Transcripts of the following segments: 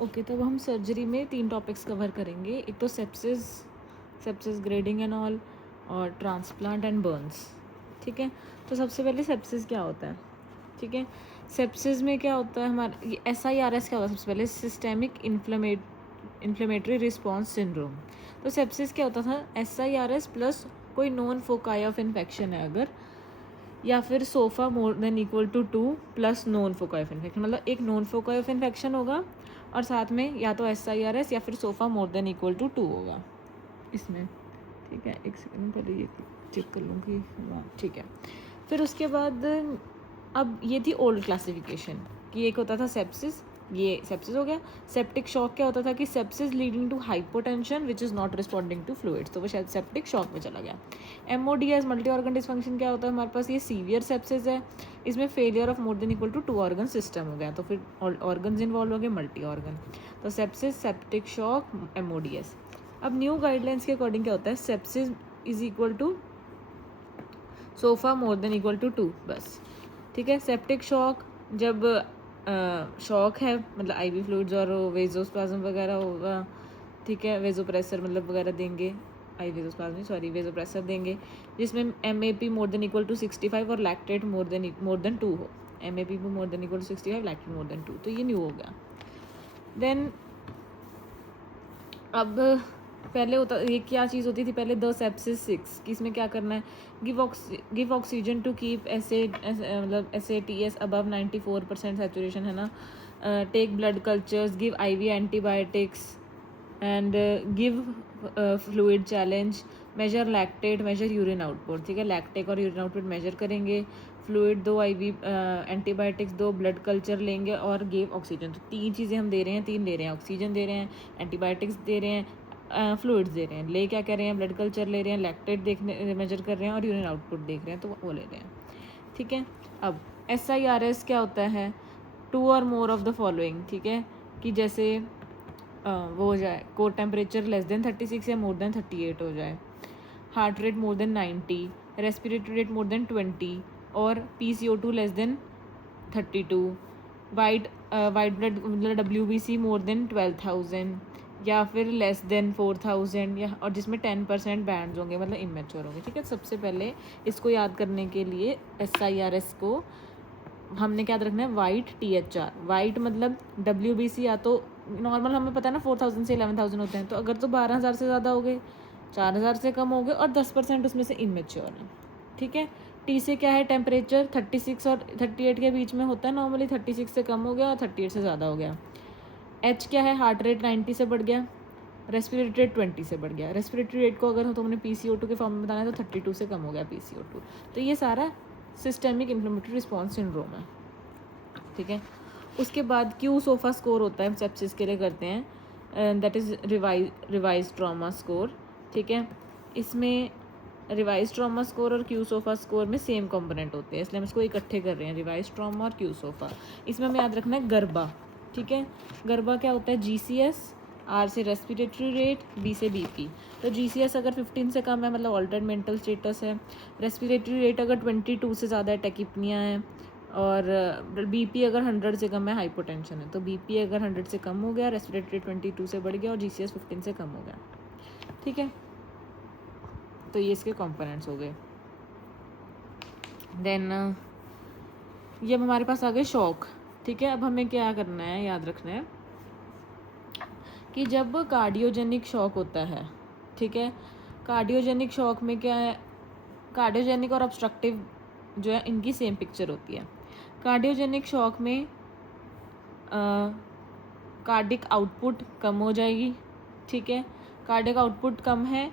Okay, तो अब हम सर्जरी में 3 टॉपिक्स कवर करेंगे। एक तो सेप्सिस ग्रेडिंग एंड ऑल, और ट्रांसप्लांट एंड बर्न्स। ठीक है, तो सबसे पहले सेप्सिस क्या होता है? ठीक है, सेप्सिस में क्या होता है हमारा, ये SIRS क्या होता है? सबसे पहले सिस्टेमिक इन्फ्लेमेटरी रिस्पॉन्स सिंड्रोम। तो सेप्सिस क्या होता था? SIRS प्लस कोई नॉन फोकाई ऑफ इन्फेक्शन है अगर, या फिर SOFA more than equal to 2 plus non foci of infection, मतलब एक नॉन फोकाई ऑफ इन्फेक्शन होगा और साथ में या तो SIRS या फिर SOFA more than equal to 2 होगा इसमें। ठीक है, एक सेकंड पहले ये चेक कर लूँ कि हाँ ठीक है। फिर उसके बाद अब ये थी ओल्ड क्लासिफिकेशन कि एक होता था सेप्सिस, ये सेप्सिस हो गया। सेप्टिक शॉक क्या होता था कि sepsis leading to hypotension which is not responding to fluids, तो वो शायद सेप्टिक शॉक में चला गया। MODS मल्टी ऑर्गन डिसफंक्शन क्या होता है हमारे पास? ये सीवियर सेप्सिस है, इसमें failure of more than equal to 2 organ system हो गया, तो फिर ऑर्गन्स इन्वॉल्व हो गए, मल्टी ऑर्गन। तो सेप्सिस, सेप्टिक शॉक, MODS। अब न्यू गाइडलाइंस के अकॉर्डिंग क्या होता है? Sepsis is equal to SOFA more than equal to 2 बस। ठीक है, सेप्टिक शॉक जब शॉक है, मतलब IV फ्लूइड्स और वेजोस्पाज्म वगैरह होगा। ठीक है, वेजोप्रेसर मतलब वगैरह देंगे, वेजोप्रेसर देंगे, जिसमें MAP more than equal to 65 और लैक्टेट मोर देन 2 हो। MAP more than equal to 65, lactate more than 2, तो ये न्यू हो गया। देन अब पहले होता, ये क्या चीज़ होती थी पहले? द सेप्सिस 6 कि इसमें क्या करना है? गिव ऑक्सीजन टू कीप मतलब SATS अबव 94% सैचुरेशन, है ना। Take blood cultures, give IV antibiotics and give fluid challenge, measure lactate, measure urine output. ठीक है, लैक्टेट और यूरिन आउटपुट मेजर करेंगे, fluid 2, IV antibiotics 2, blood culture लेंगे और give oxygen. तो 3 चीज़ें हम दे रहे हैं, 3 ले रहे हैं, ऑक्सीजन दे रहे हैं, एंटीबायोटिक्स दे रहे हैं, फ्लूइड्स दे रहे हैं। ले क्या कर रहे हैं? ब्लड कल्चर ले रहे हैं, लैक्टेट देखने मेजर कर रहे हैं और यूरिन आउटपुट देख रहे हैं, तो वो ले रहे हैं। ठीक है, अब SIRS क्या होता है? 2 और मोर ऑफ द फॉलोइंग। ठीक है, कि जैसे वो हो जाए, कोर टेम्परेचर लेस देन 36 या मोर देन 38 हो जाए, heart rate more than 90, respiratory rate more than 20 और PCO2 less than 32, white blood मतलब WBC मोर देन 12,000 या फिर लेस देन 4,000, या और जिसमें 10% बैंड्स होंगे, मतलब इमेच्योर होंगे। ठीक है, सबसे पहले इसको याद करने के लिए SIRS को हमने क्या याद रखना है? White THR। वाइट मतलब WBC या तो नॉर्मल, हमें पता है ना 4,000 से 11,000 होते हैं, तो अगर तो 12,000 से ज़्यादा हो गए, 4,000 से कम हो गए और 10% उसमें से इमेच्योर है। ठीक है, T से क्या है? टेम्परेचर 36 और 38 के बीच में होता है नॉर्मली, 36 से कम हो गया और 38 से ज़्यादा हो गया। H क्या है? हार्ट रेट 90 से बढ़ गया, रेस्पिरेटरी रेट 20 से बढ़ गया। रेस्पिरेटरी रेट को अगर तुमने PCO2 के फॉर्म में बताना है तो 32 से कम हो गया PCO2। तो ये सारा सिस्टेमिक इन्फ्लेमेटरी रिस्पॉन्स सिंड्रोम है। ठीक है, उसके बाद क्यू सोफा स्कोर होता है, सेप्सिस के लिए करते हैं, that is revise trauma score. ठीक है, इसमें रिवाइज ट्रॉमा स्कोर और क्यू सोफा स्कोर में सेम कंपोनेंट होते हैं, इसलिए हम इसको इकट्ठे कर रहे हैं, रिवाइज ट्रॉमा और क्यू सोफा। इसमें हमें याद रखना है गर्बा। ठीक है, गर्बा क्या होता है? GCS, R से रेस्पिरेटरी रेट, B से BP। तो GCS अगर 15 से कम है मतलब ऑल्टर्ड मेंटल स्टेटस है, रेस्पिरेटरी रेट अगर 22 से ज़्यादा है टेकिपनिया है, और BP अगर 100 से कम है हाइपोटेंशन है। तो BP अगर 100 से कम हो गया, रेस्पिरेटरी 22 से बढ़ गया और GCS 15 से कम हो गया। ठीक है, तो ये इसके कंपोनेंट्स हो गए। देन ये अब हमारे पास आ गए शॉक। ठीक है, अब हमें क्या करना है, याद रखना है कि जब कार्डियोजेनिक शॉक होता है, ठीक है, कार्डियोजेनिक शॉक में क्या है? कार्डियोजेनिक और ऑब्स्ट्रक्टिव जो है इनकी सेम पिक्चर होती है। कार्डियोजेनिक शॉक में कार्डिक आउटपुट कम हो जाएगी। ठीक है, कार्डिक आउटपुट कम है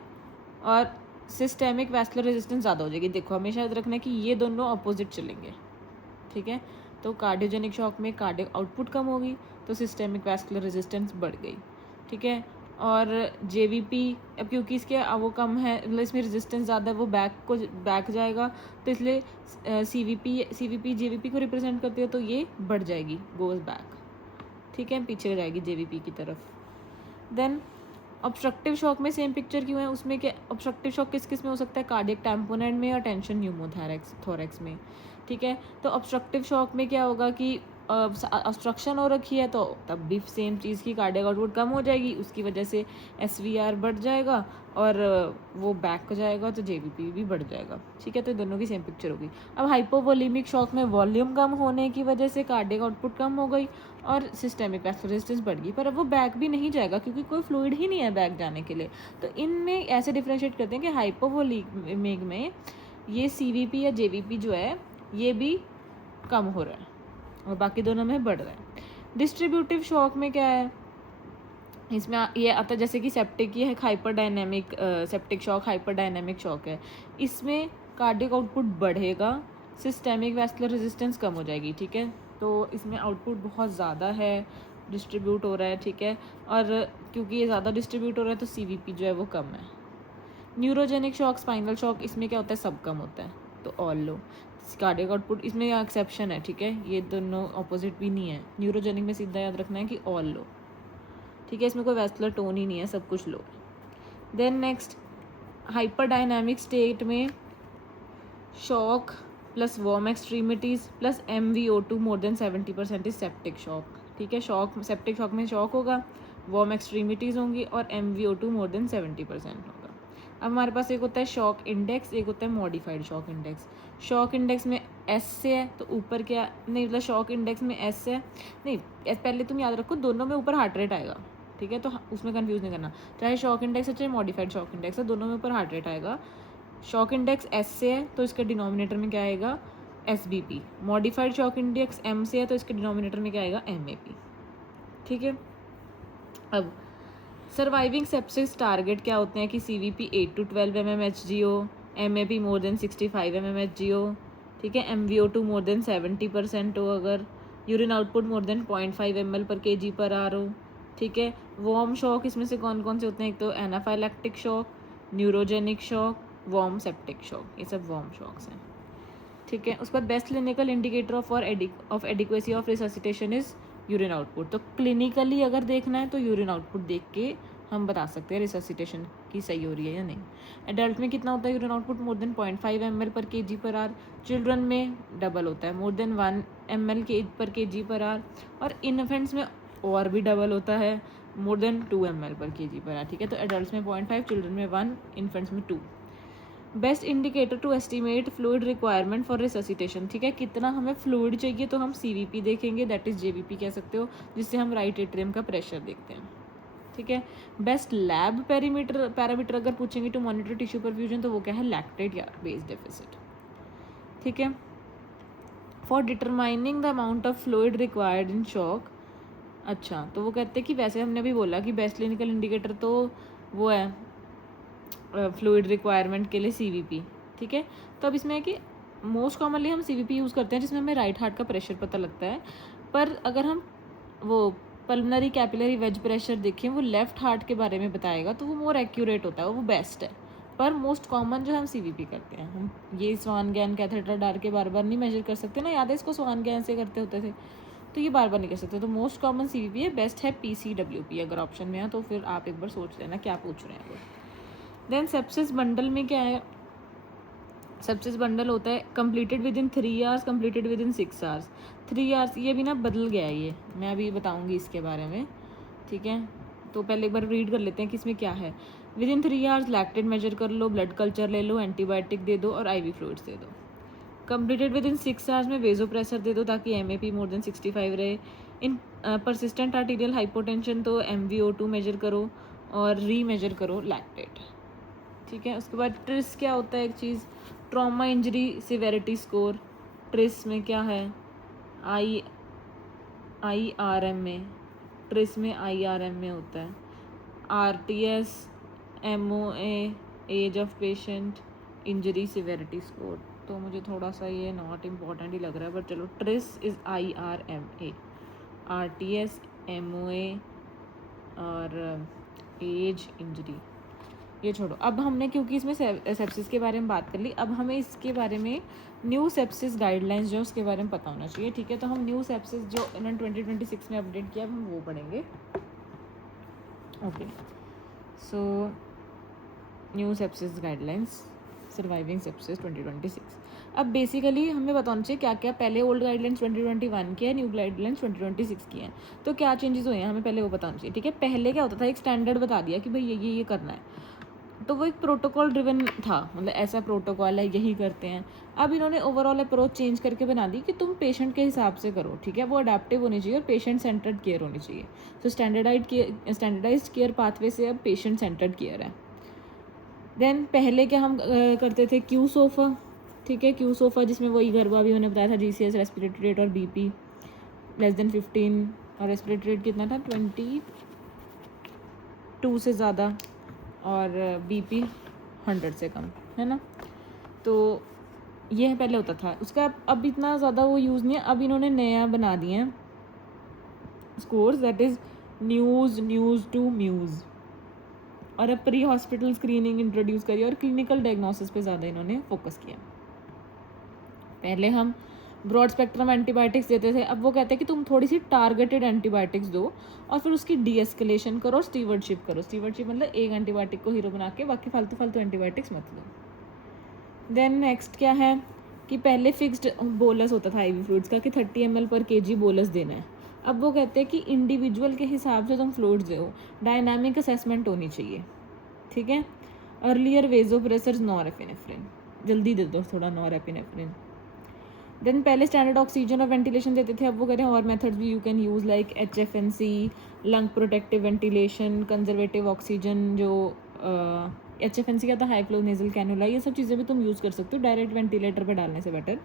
और सिस्टेमिक वैस्कुलर रेजिस्टेंस ज़्यादा हो जाएगी। देखो हमेशा याद रखना है कि ये दोनों अपोजिट चलेंगे। ठीक है, तो कार्डियोजेनिक शॉक में कार्डिक आउटपुट कम होगी तो सिस्टेमिक वैस्कुलर रेजिस्टेंस बढ़ गई। ठीक है, और JVP अब क्योंकि इसके वो कम है, मतलब इसमें रेजिस्टेंस ज़्यादा है, वो बैक जाएगा, तो इसलिए CVP JVP को रिप्रेजेंट करती है, तो ये बढ़ जाएगी, गोज बैक। ठीक है, पीछे जाएगी JVP की तरफ। देन ऑब्स्ट्रक्टिव शॉक में सेम पिक्चर क्यों है? उसमें क्या ऑब्स्ट्रक्टिव शॉक किस किस में हो सकता है? कार्डियक टैम्पोनेंट में और टेंशन न्यूमोथोरैक्स में। ठीक है, तो ऑब्स्ट्रक्टिव शॉक में क्या होगा कि ऑब्स्ट्रक्शन हो रखी है तो तब भी सेम चीज़ की कार्डियक आउटपुट कम हो जाएगी, उसकी वजह से SVR बढ़ जाएगा और वो बैक हो जाएगा तो JVP भी बढ़ जाएगा। ठीक है, तो दोनों की सेम पिक्चर होगी। अब हाइपोवोलेमिक शॉक में वॉल्यूम कम होने की वजह से कार्डियक आउटपुट कम हो गई और सिस्टेमिक वैस्कुलर रेजिस्टेंस बढ़ गई, पर अब वो बैक भी नहीं जाएगा क्योंकि कोई फ्लूइड ही नहीं है बैक जाने के लिए। तो इनमें ऐसे डिफ्रेंशिएट करते हैं कि हाइपोवोलेमिक में ये CVP या JVP जो है ये भी कम हो रहा है और बाकी दोनों में बढ़ रहा है। डिस्ट्रीब्यूटिव शॉक में क्या है, इसमें ये आता है जैसे कि सेप्टिक, ये है हाइपरडायनेमिक सेप्टिक शॉक, हाइपरडायनेमिक शॉक है। इसमें कार्डियक आउटपुट बढ़ेगा, सिस्टेमिक वैस्कुलर रेजिस्टेंस कम हो जाएगी। ठीक है, तो इसमें आउटपुट बहुत ज़्यादा है, डिस्ट्रीब्यूट हो रहा है। ठीक है, और क्योंकि ये ज़्यादा डिस्ट्रीब्यूट हो रहा है तो CVP जो है वो कम है। न्यूरोजेनिक शॉक, स्पाइनल शॉक, इसमें क्या होता है, सब कम होता है तो ऑल लो। कार्डियक आउटपुट इसमें यहाँ एक्सेप्शन है। ठीक है, ये दोनों ऑपोजिट भी नहीं है। न्यूरोजेनिक में सीधा याद रखना है कि ऑल लो। ठीक है, इसमें कोई वैस्कुलर टोन ही नहीं है, सब कुछ लो। देन नेक्स्ट, हाइपरडायनामिक स्टेट में shock plus warm extremities plus MVO2 more than 70% is septic shock. ठीक है, शॉक सेप्टिक शॉक में शॉक होगा, वार्म एक्सट्रीमिटीज़ होंगी और MVO2 मोर देन 70% होगा। अब हमारे पास एक होता है शॉक इंडेक्स, एक होता है modified shock index. Shock index में S से है तो ऊपर क्या नहीं, मतलब शॉक इंडेक्स में S है नहीं, पहले तुम याद रखो दोनों में ऊपर हार्ट रेट आएगा। ठीक है, तो उसमें कंफ्यूज नहीं करना, चाहे शॉक इंडेक्स है चाहे मॉडिफाइड शॉक इंडेक्स है, दोनों में ऊपर हार्ट रेट आएगा। शॉक इंडेक्स S से है तो इसके डिनोमिनेटर में क्या आएगा, SBP। Modified shock index M से है तो इसके डिनोमिनेटर में क्या आएगा, MAP। ठीक है, अब सर्वाइविंग सेप्सिस टारगेट क्या होते हैं कि CVP 8 to 12 mmHg हो, MAP मोर देन 65 mmHg हो। ठीक है, MVO2 मोर देन 70% हो, अगर urine output more than 0.5 ml/kg/h हो। ठीक है, वार्म शॉक इसमें से कौन कौन से होते हैं, एक तो anaphylactic shock, neurogenic shock, warm septic shock, ये सब वार्म शॉक्स हैं। ठीक है, उसके बाद best clinical indicator of adequacy of resuscitation is urine output. तो क्लिनिकली अगर देखना है तो यूरिन आउटपुट देख के हम बता सकते हैं रिससिटेशन की सही हो रही है या नहीं। एडल्ट में कितना होता है urine output, more than 0.5 ml/kg/h। Children में डबल होता है, मोर देन 1 ml/kg/h। और इन्फेंट्स में और भी डबल होता है, मोर देन 2 ml/kg/h। ठीक है, तो एडल्ट में 0.5, चिल्ड्रन में 1, इन्फेंट्स में 2। Best indicator to estimate fluid requirement for resuscitation. ठीक है, कितना हमें फ्लूइड चाहिए तो हम CVP देखेंगे, दैट इज JVP कह सकते हो, जिससे हम राइट एट्रियम का प्रेशर देखते हैं। ठीक है, बेस्ट लैब पैरामीटर अगर पूछेंगे टू मॉनिटर टिश्यू परफ्यूजन तो वो क्या है, लैक्टेट या बेस डेफिसिट। ठीक है, for determining the amount of fluid required in shock. अच्छा, तो वो कहते हैं कि वैसे हमने अभी बोला कि बेस्ट क्लिनिकल इंडिकेटर तो वो है फ्लूइड रिक्वायरमेंट के लिए CVP। ठीक है, तो अब इसमें है कि मोस्ट कॉमनली हम CVP यूज़ करते हैं जिसमें हमें राइट हार्ट का प्रेशर पता लगता है, पर अगर हम वो पल्मनरी कैपिलरी वेज प्रेशर देखें, वो लेफ्ट हार्ट के बारे में बताएगा तो वो मोर एक्यूरेट होता है, वो बेस्ट है। पर मोस्ट कॉमन जो हम CVP करते हैं, हम ये स्वान गैन कैथेटर डाल के बार बार नहीं मेजर कर सकते ना, याद है इसको स्वान गैन से करते होते थे, तो ये बार बार नहीं कर सकते। तो मोस्ट कॉमन CVP है, बेस्ट है PCWP। अगर ऑप्शन में है तो फिर आप एक बार सोच लेना क्या पूछ रहे हैं वो। देन सेप्सिस बंडल में क्या है, सेप्सिस बंडल होता है completed with in 3 hours, completed with in 6 hours। 3 hours ये भी ना बदल गया है, ये मैं अभी बताऊंगी इसके बारे में। ठीक है, तो पहले एक बार रीड कर लेते हैं कि इसमें क्या है। Within 3 hours lactate measure कर लो, ब्लड कल्चर ले लो, एंटीबायोटिक दे दो और IV फ्लूइड्स दे दो। कंप्लीटेड विद इन 6 hours में वेजोप्रेसर दे दो ताकि MAP मोर देन 65 रहे। इन परसिस्टेंट आर्टीरियल हाइपोटेंशन तो MVO2 मेजर करो और री मेजर करो लैक्टेट। ठीक है, उसके बाद ट्रिस क्या होता है, एक चीज़ trauma injury severity score. TRISS में क्या है, IRM में, ट्रिस में IRM में होता है। RTS MOA age of patient, injury severity score. तो मुझे थोड़ा सा ये नॉट इम्पॉर्टेंट ही लग रहा है, बट चलो, TRISS is IRMA, RTS MOA और एज इंजरी ये छोड़ो। अब हमने क्योंकि इसमें सेप्सिस के बारे में बात कर ली, अब हमें इसके बारे में न्यू सेप्सिस गाइडलाइंस जो उसके बारे में पता होना चाहिए। ठीक है, तो हम न्यू सेप्सिस जो इन्होंने 2026 में अपडेट किया, अब हम वो पढ़ेंगे। Okay, so new sepsis guidelines surviving sepsis 2026। अब बेसिकली हमें बताना चाहिए क्या क्या पहले ओल्ड गाइडलाइंस 2021 की है, न्यू गाइडलाइंस 2026 की हैं, तो क्या चेंजेस हुए हैं हमें पहले वो बताना चाहिए, ठीक है। पहले क्या होता था, एक स्टैंडर्ड बता दिया कि भाई ये करना है, तो वो एक प्रोटोकॉल ड्रिवन था, मतलब ऐसा प्रोटोकॉल है, यही करते हैं। अब इन्होंने ओवरऑल अप्रोच चेंज करके बना दी कि तुम पेशेंट के हिसाब से करो, ठीक है। वो अडेप्टिव होनी चाहिए और पेशेंट सेंटर्ड केयर होनी चाहिए। तो स्टैंडर्डाइज्ड केयर पाथवे से अब पेशेंट सेंटर्ड केयर है। देन पहले क्या हम करते थे, क्यू सोफा, ठीक है। क्यू सोफा जिसमें वही गर्भा भी उन्होंने बताया था, GCS, रेस्पिरेटरी रेट और BP <15, और रेस्पिरेटरी रेट कितना था 22 से ज़्यादा, और BP 100 से कम, है ना। तो यह पहले होता था, उसका अब इतना ज़्यादा वो यूज़ नहीं है। अब इन्होंने नया बना दिए हैं scores, that is news to muse, और अब प्री हॉस्पिटल स्क्रीनिंग इंट्रोड्यूस करी और क्लिनिकल डायग्नोसिस पे ज़्यादा इन्होंने फोकस किया। पहले हम ब्रॉड स्पेक्ट्रम एंटीबायोटिक्स देते थे, अब वो कहते हैं कि तुम थोड़ी सी टारगेटेड एंटीबायोटिक्स दो और फिर उसकी डीएस्केलेशन करो और स्टीवर्डशिप करो। स्टीवर्डशिप मतलब एक एंटीबायोटिक को हीरो बना के बाकी फालतू एंटीबायोटिक्स मत लो। देन नेक्स्ट क्या है कि पहले फिक्स्ड बोलस होता था IV फ्लूइड्स का कि 30 ml पर kg बोलस देना है। अब वो कहते हैं कि इंडिविजुअल के हिसाब से तुम फ्लूइड्स दो, डायनामिक असेसमेंट होनी चाहिए, ठीक है। अर्लियर वेजोप्रेसर्स नॉरएपिनेफ्रिन, जल्दी दे दो थोड़ा नॉरएपिनेफ्रिन। देन पहले स्टैंडर्ड ऑक्सीजन और वेंटिलेशन देते थे, अब वो कह रहे हैं और मेथड्स भी you can use like HFNC, lung protective ventilation, conservative oxygen, जो HFNC का था हाई फ्लो नेजल कैनुला, ये सब चीज़ें भी तुम यूज़ कर सकते हो डायरेक्ट वेंटिलेटर पर डालने से बेटर,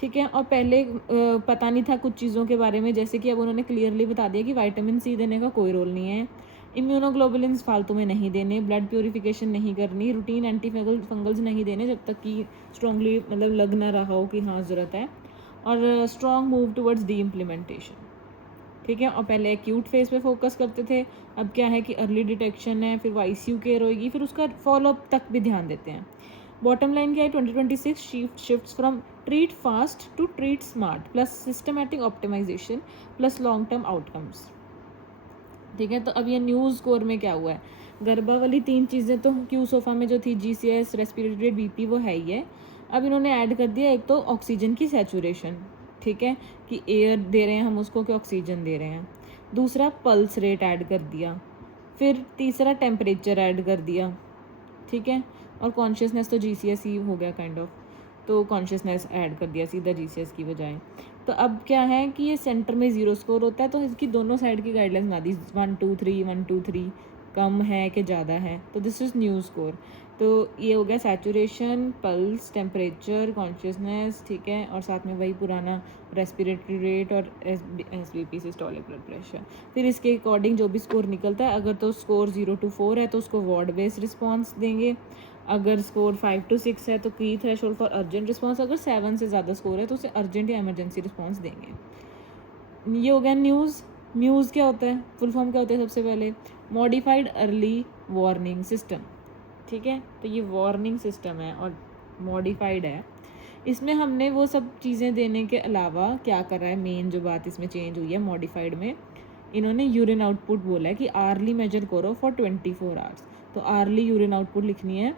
ठीक है। और पहले पता नहीं था कुछ चीज़ों के बारे में, जैसे कि अब उन्होंने क्लियरली बता दिया कि विटामिन C देने का कोई रोल नहीं है, इम्यूनोग्लोबुलिन्स फालतू में नहीं देने, ब्लड प्योरीफिकेशन नहीं करनी, रूटीन एंटी फंगल्स नहीं देने जब तक कि स्ट्रॉन्गली मतलब लग ना रहा हो कि हाँ ज़रूरत है, और strong move towards D implementation, ठीक है। और पहले एक्यूट फेज पे फोकस करते थे, अब क्या है कि अर्ली डिटेक्शन है, फिर ICU केयर होगी, फिर उसका फॉलोअप तक भी ध्यान देते हैं। बॉटम लाइन क्या है, 2026 shifts from treat fast to treat smart plus systematic optimisation plus long term outcomes, ठीक है। तो अब ये न्यूज़ स्कोर में क्या हुआ है, गर्भा वाली 3 चीज़ें तो क्यू सोफा में जो थी, GCS, रेस्पिरेटरी रेट, BP, वो है ही है। अब इन्होंने ऐड कर दिया एक तो ऑक्सीजन की सैचुरेशन, ठीक है, कि एयर दे रहे हैं हम उसको कि ऑक्सीजन दे रहे हैं। दूसरा पल्स रेट ऐड कर दिया, फिर तीसरा टेम्परेचर ऐड कर दिया, ठीक है। और कॉन्शियसनेस तो GCS ही हो गया काइंड ऑफ, तो कॉन्शियसनेस ऐड कर दिया सीधा GCS की बजाय। तो अब क्या है कि ये सेंटर में 0 स्कोर होता है, तो इसकी दोनों साइड की गाइडलाइंस बना दी, 1 2 3 1 2 3, कम है कि ज़्यादा है, तो दिस इज़ न्यू स्कोर। तो ये हो गया सैचुरेशन, पल्स, टेम्परेचर, कॉन्शियसनेस, ठीक है, और साथ में वही पुराना रेस्पिरेटरी रेट और SBP सिस्टोलिक ब्लड प्रेशर। फिर इसके अकॉर्डिंग जो भी स्कोर निकलता है, अगर तो स्कोर 0 to 4 है तो उसको वार्ड बेस्ड रिस्पॉन्स देंगे, अगर स्कोर 5 to 6 है तो की थ्रेशोल्ड फॉर अर्जेंट रिस्पॉन्स, अगर 7 से ज़्यादा स्कोर है तो उसे अर्जेंट या इमरजेंसी रिस्पॉन्स देंगे। ये हो गया न्यूज़। म्यूज़ क्या होता है, फुल फॉर्म क्या होता है, सबसे पहले मॉडिफाइड अर्ली वार्निंग सिस्टम, ठीक है। तो ये वार्निंग सिस्टम है और मॉडिफाइड है, इसमें हमने वो सब चीज़ें देने के अलावा क्या कर रहा है, मेन जो बात इसमें चेंज हुई है मॉडिफाइड में, इन्होंने यूरिन आउटपुट बोला है कि आर्ली मेजर करो फॉर 24 आवर्स, तो आर्ली यूरिन आउटपुट लिखनी है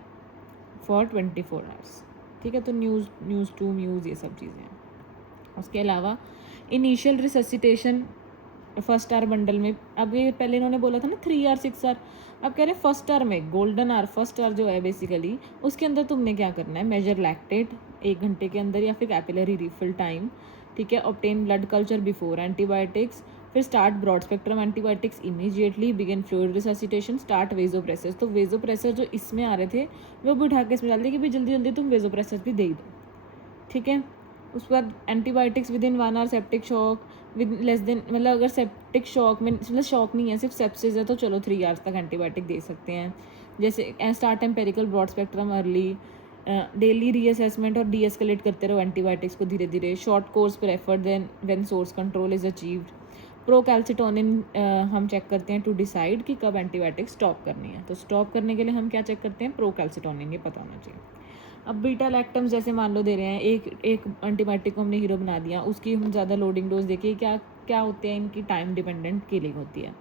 फॉर 24 आवर्स, ठीक है। तो न्यूज़ टू म्यूज़ ये सब चीज़ें हैं। उसके अलावा initial resuscitation first hour bundle में, अब ये पहले इन्होंने बोला था ना 3 आर 6 आर, अब कह रहे हैं फर्स्ट आर में, गोल्डन आर फर्स्ट आर जो है बेसिकली, उसके अंदर तुमने क्या करना है, मेजर लैक्टेट 1 घंटे के अंदर या फिर कैपिलरी रिफिल टाइम, ठीक है। Obtain blood culture before antibiotics, फिर start broad spectrum antibiotics immediately, begin fluid resuscitation, start vasopressors. तो वेजोप्रेसर जो इसमें आ रहे थे वो भी उठा के इसमें डाल दिए कि भाई जल्दी जल्दी तुम वेजोप्रेसर भी दे दो, ठीक है। उसके बाद antibiotics within 1 hour, septic shock with less than, मतलब अगर सेप्टिक शॉक में मतलब शॉक नहीं है सिर्फ सेप्सिस है तो चलो 3 आवर्स तक एंटीबायोटिक दे सकते हैं। जैसे start empirical broad spectrum early, daily reassessment और डीएस्केलेट करते रहो एंटीबायोटिक्स को धीरे धीरे, short course preferred then when source control is achieved. Procalcitonin हम चेक करते हैं टू डिसाइड कि कब एंटीबायोटिक स्टॉप करनी है, तो स्टॉप करने के लिए हम क्या चेक करते हैं, प्रोकैल्सिटोनिन, ये पता होना चाहिए। अब बीटा लैक्टम्स जैसे मान लो दे रहे हैं, एक एंटीबायोटिक को हमने हीरो बना दिया, उसकी हम ज़्यादा लोडिंग डोज देखिए क्या क्या होते हैं, इनकी टाइम डिपेंडेंट किलिंग होती है।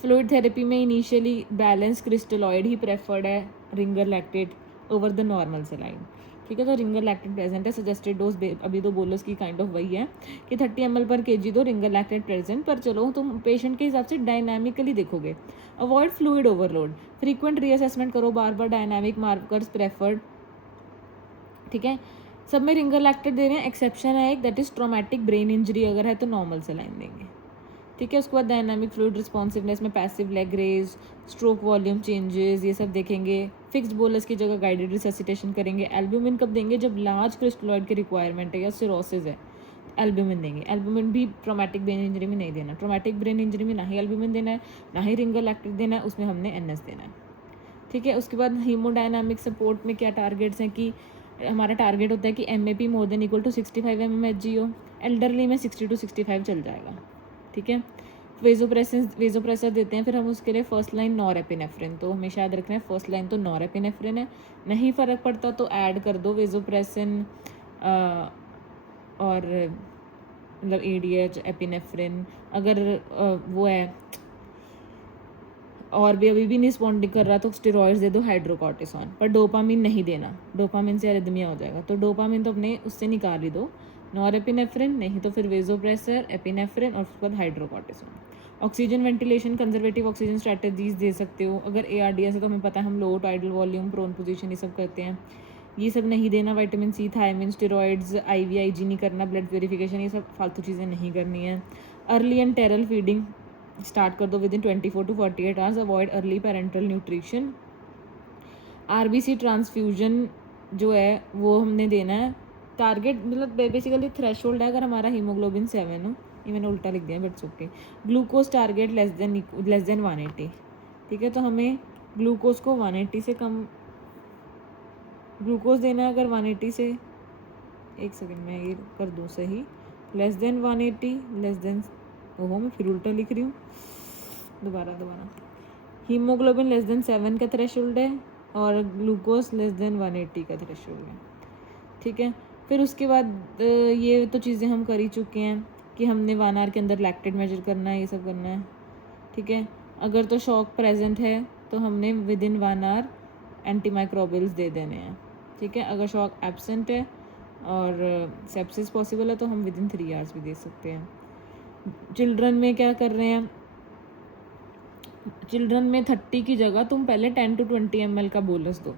फ्लूइड थेरेपी में इनिशियली बैलेंस क्रिस्टलॉइड ही प्रेफर्ड है, Ringer lactate over the normal saline. ठीक है, तो रिंगर लैक्टेट प्रेजेंट है, सजेस्टेड डोज अभी तो बोलस की काइंड ऑफ वही है कि 30 ml पर kg दो, रिंगर लैक्टेट प्रेजेंट। पर चलो तुम पेशेंट के हिसाब से डायनामिकली देखोगे। Avoid fluid overload, frequent reassessment करो, बार बार डायनामिक मार्कर्स प्रेफर्ड। ठीक है, सब में रिंगर लैक्टेट दे रहे हैं, एक्सेप्शन है एक, that is traumatic brain injury अगर है तो नॉर्मल सेलाइन देंगे। ठीक है, उसके बाद डायनामिक फ्लूइड रिस्पॉन्सिवनेस में passive leg raise, stroke volume changes, ये सब देखेंगे। फिक्स्ड बोलस की जगह गाइडेड रिससिटेशन करेंगे। एल्ब्यूमिन कब देंगे, जब लार्ज क्रिस्टलॉइड की रिक्वायरमेंट है या सिरोसिस है, एल्ब्यूमिन देंगे। एल्ब्यूमिन भी ट्रॉमेटिक ब्रेन इंजरी में नहीं देना, ट्रॉमेटिक ब्रेन इंजरी में ना ही एल्ब्यूमिन देना है, ना ही रिंगर लैक्टेट देना है, उसमें हमने NS देना है। ठीक है, उसके बाद हीमोडायनामिक सपोर्ट में क्या टारगेट्स हैं कि हमारा टारगेट होता है कि MAP more than equal to 65 mmHg हो, एल्डरली में 60 to 65 चल जाएगा। ठीक है, वेजोप्रेसर देते हैं फिर हम उसके लिए फर्स्ट लाइन नॉरएपिनेफ्रिन, तो हमेशा याद रखना है फर्स्ट लाइन तो नॉरएपिनेफ्रिन है। नहीं फ़र्क पड़ता तो ऐड कर दो वेजोप्रेसिन और मतलब ADH एपिनेफ्रिन। अगर वो है और भी अभी भी नहीं रिस्पॉन्डिंग कर रहा तो स्टेरॉइड्स दे दो, हाइड्रोकॉर्टिसोन। पर डोपामिन नहीं देना, डोपामिन से एरिथमिया हो जाएगा, तो डोपामिन तो अपने उससे निकाल ही दो, नॉरएपिनेफ्रिन नहीं तो फिर वेजोप्रेसर, एपिनेफ्रिन और उसके बाद hydrocortisone. Oxygen ventilation, conservative oxygen strategies दे सकते हो। अगर ARDS है तो हमें पता है हम low tidal volume, prone position ये सब करते हैं, ये सब नहीं देना। Vitamin C, thiamine, steroids, IVIG नहीं करना, ब्लड प्योरीफिकेशन ये सब फालतू चीज़ें नहीं करनी है। Early and Tyrol feeding start कर दो within 24 to 48 hours. Avoid early parental nutrition. RBC transfusion जो है वो हमने देना है। टारगेट मतलब बेसिकली थ्रेशोल्ड है अगर हमारा हीमोग्लोबिन 7 हो, ये मैंने उल्टा लिख दिया but okay. Glucose target less than 180। ठीक है, तो हमें ग्लूकोज को 180 से कम ग्लूकोज देना है। अगर 180 से, एक सेकेंड मैं ये कर दूँ सही, लेस देन 180, लेस देन, ओहो मैं फिर उल्टा लिख रही हूँ, दोबारा हीमोग्लोबिन लेस देन 7 का थ्रेशोल्ड है और ग्लूकोज लेस देन 180 का थ्रेशोल्ड है। ठीक है, फिर उसके बाद ये तो चीज़ें हम कर ही चुके हैं कि हमने 1 आवर के अंदर लैक्टेट मेजर करना है, ये सब करना है। ठीक है, अगर तो शॉक प्रेजेंट है तो हमने विदिन 1 आवर एंटीमाइक्रोबियल्स दे देने हैं। ठीक है, अगर शॉक एब्सेंट है और सेप्सिस पॉसिबल है तो हम विदिन 3 आवर्स भी दे सकते हैं। चिल्ड्रन में क्या कर रहे हैं, चिल्ड्रन में 30 की जगह तुम पहले 10 to 20 ml का बोलस दो।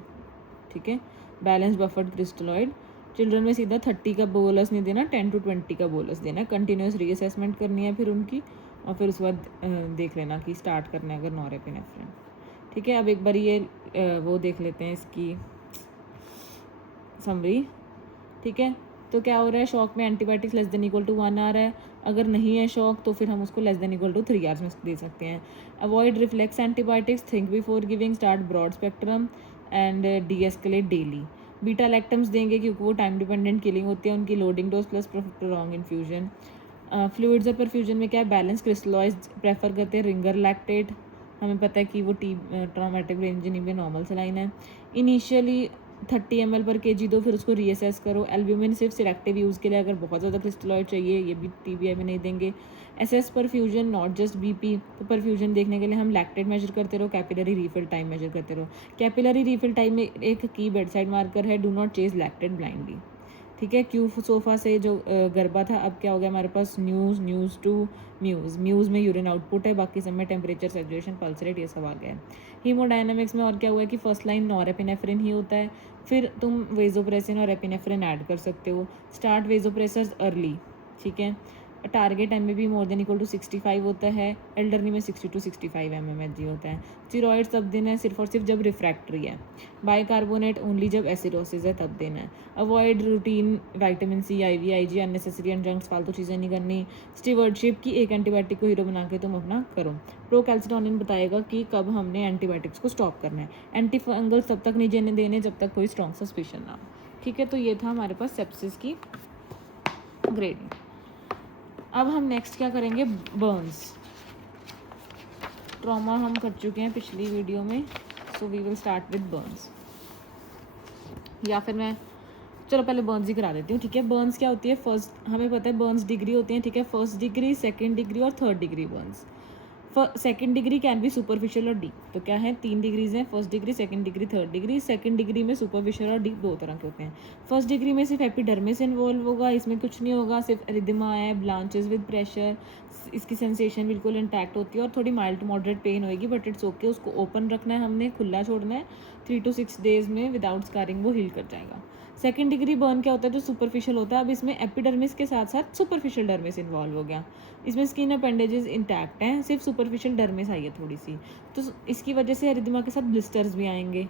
ठीक है, बैलेंस बफर्ड क्रिस्टलॉइड। चिल्ड्रन में सीधा 30 का बोलस नहीं देना, 10 to 20 का बोलस देना। कंटिन्यूस रीअसेसमेंट करनी है फिर उनकी, और फिर उसके बाद देख लेना कि स्टार्ट करना है अगर नॉरएपिनेफ्रिन। ठीक है, अब एक बार ये वो देख लेते हैं इसकी समरी। ठीक है, तो क्या हो रहा है, शॉक में antibiotics less than equal to 1 hour है। अगर नहीं है शॉक तो फिर हम उसको less than equal to 3 hours में दे सकते हैं। Avoid reflex antibiotics, think before giving, start broad spectrum and deescalate daily. Beta lactams देंगे क्योंकि वो टाइम डिपेंडेंट किलिंग होती है उनकी, loading dose plus prolonged infusion. Fluids और परफ्यूजन में क्या है, बैलेंस क्रिस्टलॉइड्स प्रेफर करते हैं, रिंगर लैक्टेट हमें पता है कि वो ट्रॉमेटिक ब्रेन इंजरी में नॉर्मल सेलाइन है। इनिशियली 30 ml पर kg दो, फिर उसको रीअसेस करो। एल्ब्यूमिन सिर्फ सिलेक्टिव यूज़ के लिए, अगर बहुत ज़्यादा क्रिस्टलॉइड चाहिए ये भी TBI में नहीं देंगे। SS perfusion not just BP, तो परफ्यूजन देखने के लिए हम लैक्टेट मेजर करते रहो, कैपिलरी रीफिल टाइम मेजर करते रहो। कैपिलरी रीफिल टाइम में एक की बेड साइड मार्कर है, do not chase lactate blindly. ठीक है, क्यू सोफा से जो गरबा था अब क्या हो गया हमारे पास, न्यूज़ टू म्यूज़ में यूरिन आउटपुट है, बाकी सब में टेम्परेचर, सैचुरेशन, पल्स रेट ये सब आ गया है। हीमोडायनामिक्स में और क्या हुआ है कि फर्स्ट लाइन नॉरएपिनेफ्रिन ही होता है, फिर तुम वेजोप्रेसिन और एपिनेफ्रिन ऐड कर सकते हो। Start vasopressors early. ठीक है, target MAP more than equal to 65 होता है, एल्डरली में 60 to 65 mmHg होता है। स्टेरॉइड तब देना है सिर्फ और सिर्फ जब रिफ्रैक्टरी है। बाइकार्बोनेट ओनली जब एसिडोसिस है तब देना है। Avoid routine vitamin C, IVIG, unnecessary adjuncts, फालतू चीज़ें नहीं करनी। स्टीवर्डशिप की एक एंटीबायोटिक को हीरो बना के तुम अपना करो। प्रोकैल्सिटोनिन बताएगा कि कब हमने एंटीबायोटिक्स को स्टॉप करना है। एंटी फंगल्स तब तक नहीं देने जब तक कोई स्ट्रॉन्ग सस्पिशन ना हो। ठीक है, तो ये था हमारे पास सेप्सिस की ग्रेडिंग। अब हम नेक्स्ट क्या करेंगे, बर्न्स। ट्रॉमा हम कर चुके हैं पिछली वीडियो में, so we will start with burns. या फिर मैं चलो पहले बर्न्स ही करा देती हूँ। ठीक है, बर्न्स क्या होती है, फर्स्ट हमें पता है बर्न्स डिग्री होती है। ठीक है, फर्स्ट डिग्री, सेकेंड डिग्री और third degree Burns. Second degree can be superficial और डीप। तो क्या है, 3 डिग्रीज हैं, first degree, second degree, third degree. Second degree में सुपरफिशियल और डीप दो तरह के होते हैं। फर्स्ट डिग्री में सिर्फ एपिडर्मिस इन्वॉल्व होगा, इसमें कुछ नहीं होगा, सिर्फ एरिथमा है, ब्लांचेस विद प्रेशर, इसकी सेंसेशन बिल्कुल इंटैक्ट होती है और थोड़ी माइल्ड टू मॉडरेट पेन होगी, बट इट्स ओके। उसको ओपन रखना है, हमने खुला छोड़ना है, 3 to 6 डेज में विदाउट स्कारिंग वो हील कर जाएगा। सेकंड डिग्री बर्न क्या होता है, जो सुपरफिशियल होता है। अब इसमें एपिडर्मिस के साथ साथ सुपरफिशियल डर्मिस इन्वॉल्व हो गया। इसमें स्किन अपेंडेजेस इंटैक्ट हैं, सिर्फ सुपरफिशियल डर्मिस आई है थोड़ी सी, तो इसकी वजह से एरिथमा के साथ ब्लिस्टर्स भी आएंगे,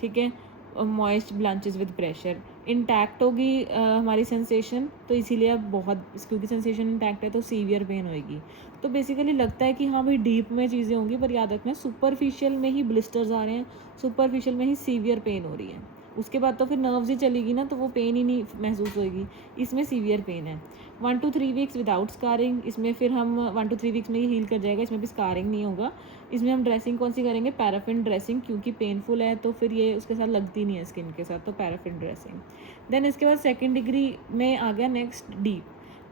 ठीक है। मॉइस्ट ब्लांचेस विद प्रेशर, इंटैक्ट होगी हमारी सेंसेशन, तो इसीलिए अब बहुत, क्योंकि सेंसेशन इंटैक्ट है तो सीवियर पेन होएगी। तो बेसिकली लगता है कि हाँ भाई डीप में चीज़ें होंगी, पर याद रखना सुपरफिशियल में ही ब्लिस्टर्स आ रहे हैं, सुपरफिशियल में ही सीवियर पेन हो रही है। उसके बाद तो फिर नर्व्स ही चलेगी ना, तो वो पेन ही नहीं महसूस होएगी। इसमें सीवियर पेन है। 1 to 3 वीक्स विदाउट स्कारिंग, इसमें फिर हम 1 to 3 वीक्स में ही हील कर जाएगा, इसमें भी स्कारिंग नहीं होगा। इसमें हम ड्रेसिंग कौन सी करेंगे, पैराफिन ड्रेसिंग, क्योंकि पेनफुल है तो फिर ये उसके साथ लगती नहीं है स्किन के साथ, तो पैराफिन ड्रेसिंग। देन इसके बाद सेकेंड डिग्री में आ गया नेक्स्ट डीप।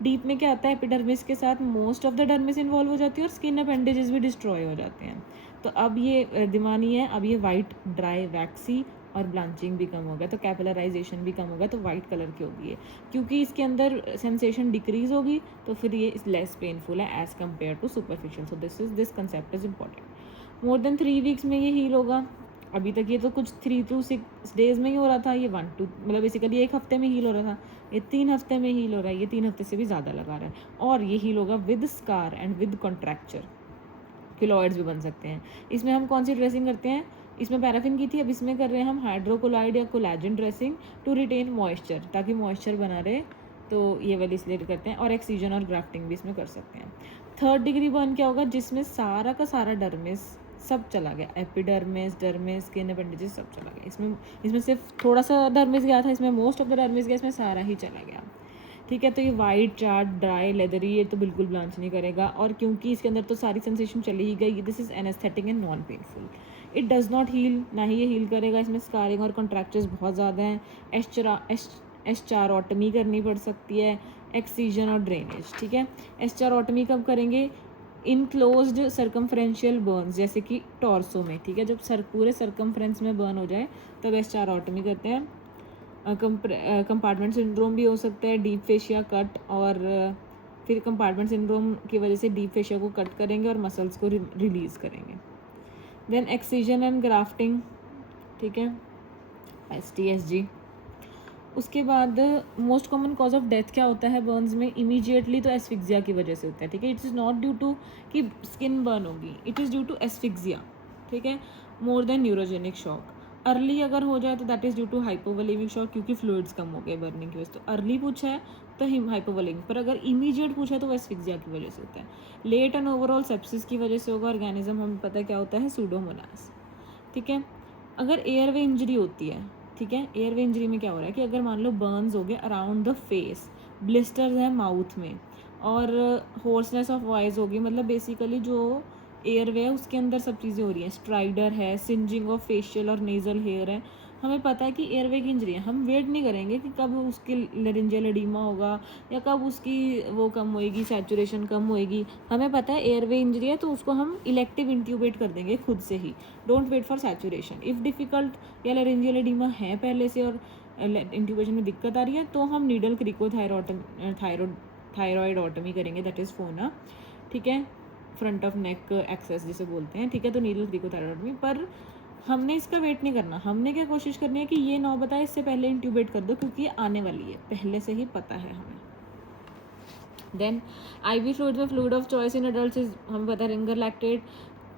डीप में क्या आता है, एपिडर्मिस के साथ most of the dermis involve हो जाती है और स्किन अपेंडेजेस भी डिस्ट्रॉय हो जाते हैं। तो अब ये दिमानी है, अब ये वाइट, ड्राई, वैक्सी और ब्लांचिंग भी कम हो गया, तो कैपिलराइजेशन भी कम होगा, तो वाइट कलर की होगी ये, क्योंकि इसके अंदर सेंसेशन डिक्रीज होगी, तो फिर ये लेस पेनफुल है as compare to superficial. So this concept is important. More than 3 weeks में ये हील होगा। अभी तक ये तो कुछ 3 to 6 डेज में ही हो रहा था, ये 1 to मतलब बेसिकली 1 हफ्ते में हील हो रहा था, ये 3 हफ्ते में हील हो रहा है, ये 3 हफ्ते से भी ज़्यादा लगा रहा है। और ये हील होगा with scar and with contracture, keloids भी बन सकते हैं। इसमें हम कौन सी ड्रेसिंग करते हैं, इसमें पैराफिन की थी, अब इसमें कर रहे हैं हम हाइड्रोकोलाइड या collagen dressing to retain moisture, ताकि मॉइस्चर बना रहे, तो ये वाली इसलिए करते हैं। और एक्सीजन और ग्राफ्टिंग भी इसमें कर सकते हैं। थर्ड डिग्री बर्न क्या होगा, जिसमें सारा का सारा डर्मिस सब चला गया, एपिडर्मिस, डर्मिस, स्किन अपेंडेजेस सब चला गया। इसमें सिर्फ थोड़ा सा डर्मिस गया था, इसमें मोस्ट ऑफ द डर्मिस गया, इसमें सारा ही चला गया, ठीक है। तो ये वाइट, चार्ट, ड्राई, लेदरी, ये तो बिल्कुल ब्लांच नहीं करेगा, और क्योंकि इसके अंदर तो सारी सेंसेशन चली ही गई, this is anaesthetic and non painful. It does not heal, ना ही ये हील करेगा। इसमें स्कारिंग और कॉन्ट्रैक्चर्स बहुत ज़्यादा हैं, एस्चारोटमी करनी पड़ सकती है, एक्सीजन और ड्रेनेज, ठीक है। एस्चारोटमी कब करेंगे, इनक्लोज्ड सर्कमफ्रेंशियल बर्न्स, जैसे कि टॉर्सो में, ठीक है, जब पूरे सर्कमफ्रेंस में बर्न हो जाए तब एस्चारोटमी करते हैं। कंपार्टमेंट सिंड्रोम भी हो सकता है, डीप फेशिया कट, और फिर कंपार्टमेंट सिंड्रोम की वजह से डीप फेशिया को कट करेंगे और मसल्स को रिलीज़ करेंगे। देन एक्सीजन एंड ग्राफ्टिंग, ठीक है, STSG। उसके बाद most common cause of death क्या होता है बर्न्स में, इमीडिएटली तो एस्फिक्सिया की वजह से होता है, ठीक है। It is not due to कि स्किन बर्न होगी, it is due to asphyxia, ठीक है, more than neurogenic shock. Early अगर हो जाए तो that is due to hypovolaemic shock, क्योंकि फ्लूइड्स कम हो गए बर्निंग की वजह से। तो अर्ली पूछा है तो हाइपोवोलेमिक, पर अगर इमीडिएट पूछा है तो एस्फिक्सिया की वजह से होता है। लेट एंड ओवरऑल सेप्सिस की वजह से होगा। ऑर्गेनिज्म हमें पता है क्या होता है, सूडोमोनास, ठीक है। अगर एयरवे इंजरी होती है, ठीक है, एयरवे इंजरी में क्या हो रहा है कि अगर मान लो बर्न्स हो गए अराउंड द फेस, ब्लिस्टर्स है माउथ में, और होर्सनेस ऑफ वॉइस होगी, मतलब बेसिकली जो एयरवे है उसके अंदर सब चीज़ें हो रही हैं, स्ट्राइडर है, सिंजिंग ऑफ फेशियल और नेजल हेयर है। हमें पता है कि एयरवे की इंजरी है, हम वेट नहीं करेंगे कि कब उसकी लेरिंजियल एडिमा होगा या कब उसकी वो कम होएगी, सैचुरेशन कम होएगी। हमें पता है एयरवे इंजरी है, तो उसको हम इलेक्टिव इंट्यूबेट कर देंगे खुद से ही, don't wait for saturation. If difficult या लेरिंजियल एडिमा है पहले से और इंट्यूबेशन में दिक्कत आ रही है, तो हम नीडल थायरॉयडोटमी करेंगे, दैट इज़ फोना, ठीक है, फ्रंट ऑफ नेक एक्सेस जिसे बोलते हैं, ठीक है। तो नीडल क्रिकोथायरॉयडोटमी, पर हमने इसका वेट नहीं करना, हमने क्या कोशिश करनी है कि ये 9 बताए इससे पहले इंट्यूबेट कर दो, क्योंकि ये आने वाली है, पहले से ही पता है हमें। देन IV फ्लूइड में fluid of choice in adult is, हमें पता है रिंगर लैक्टेट।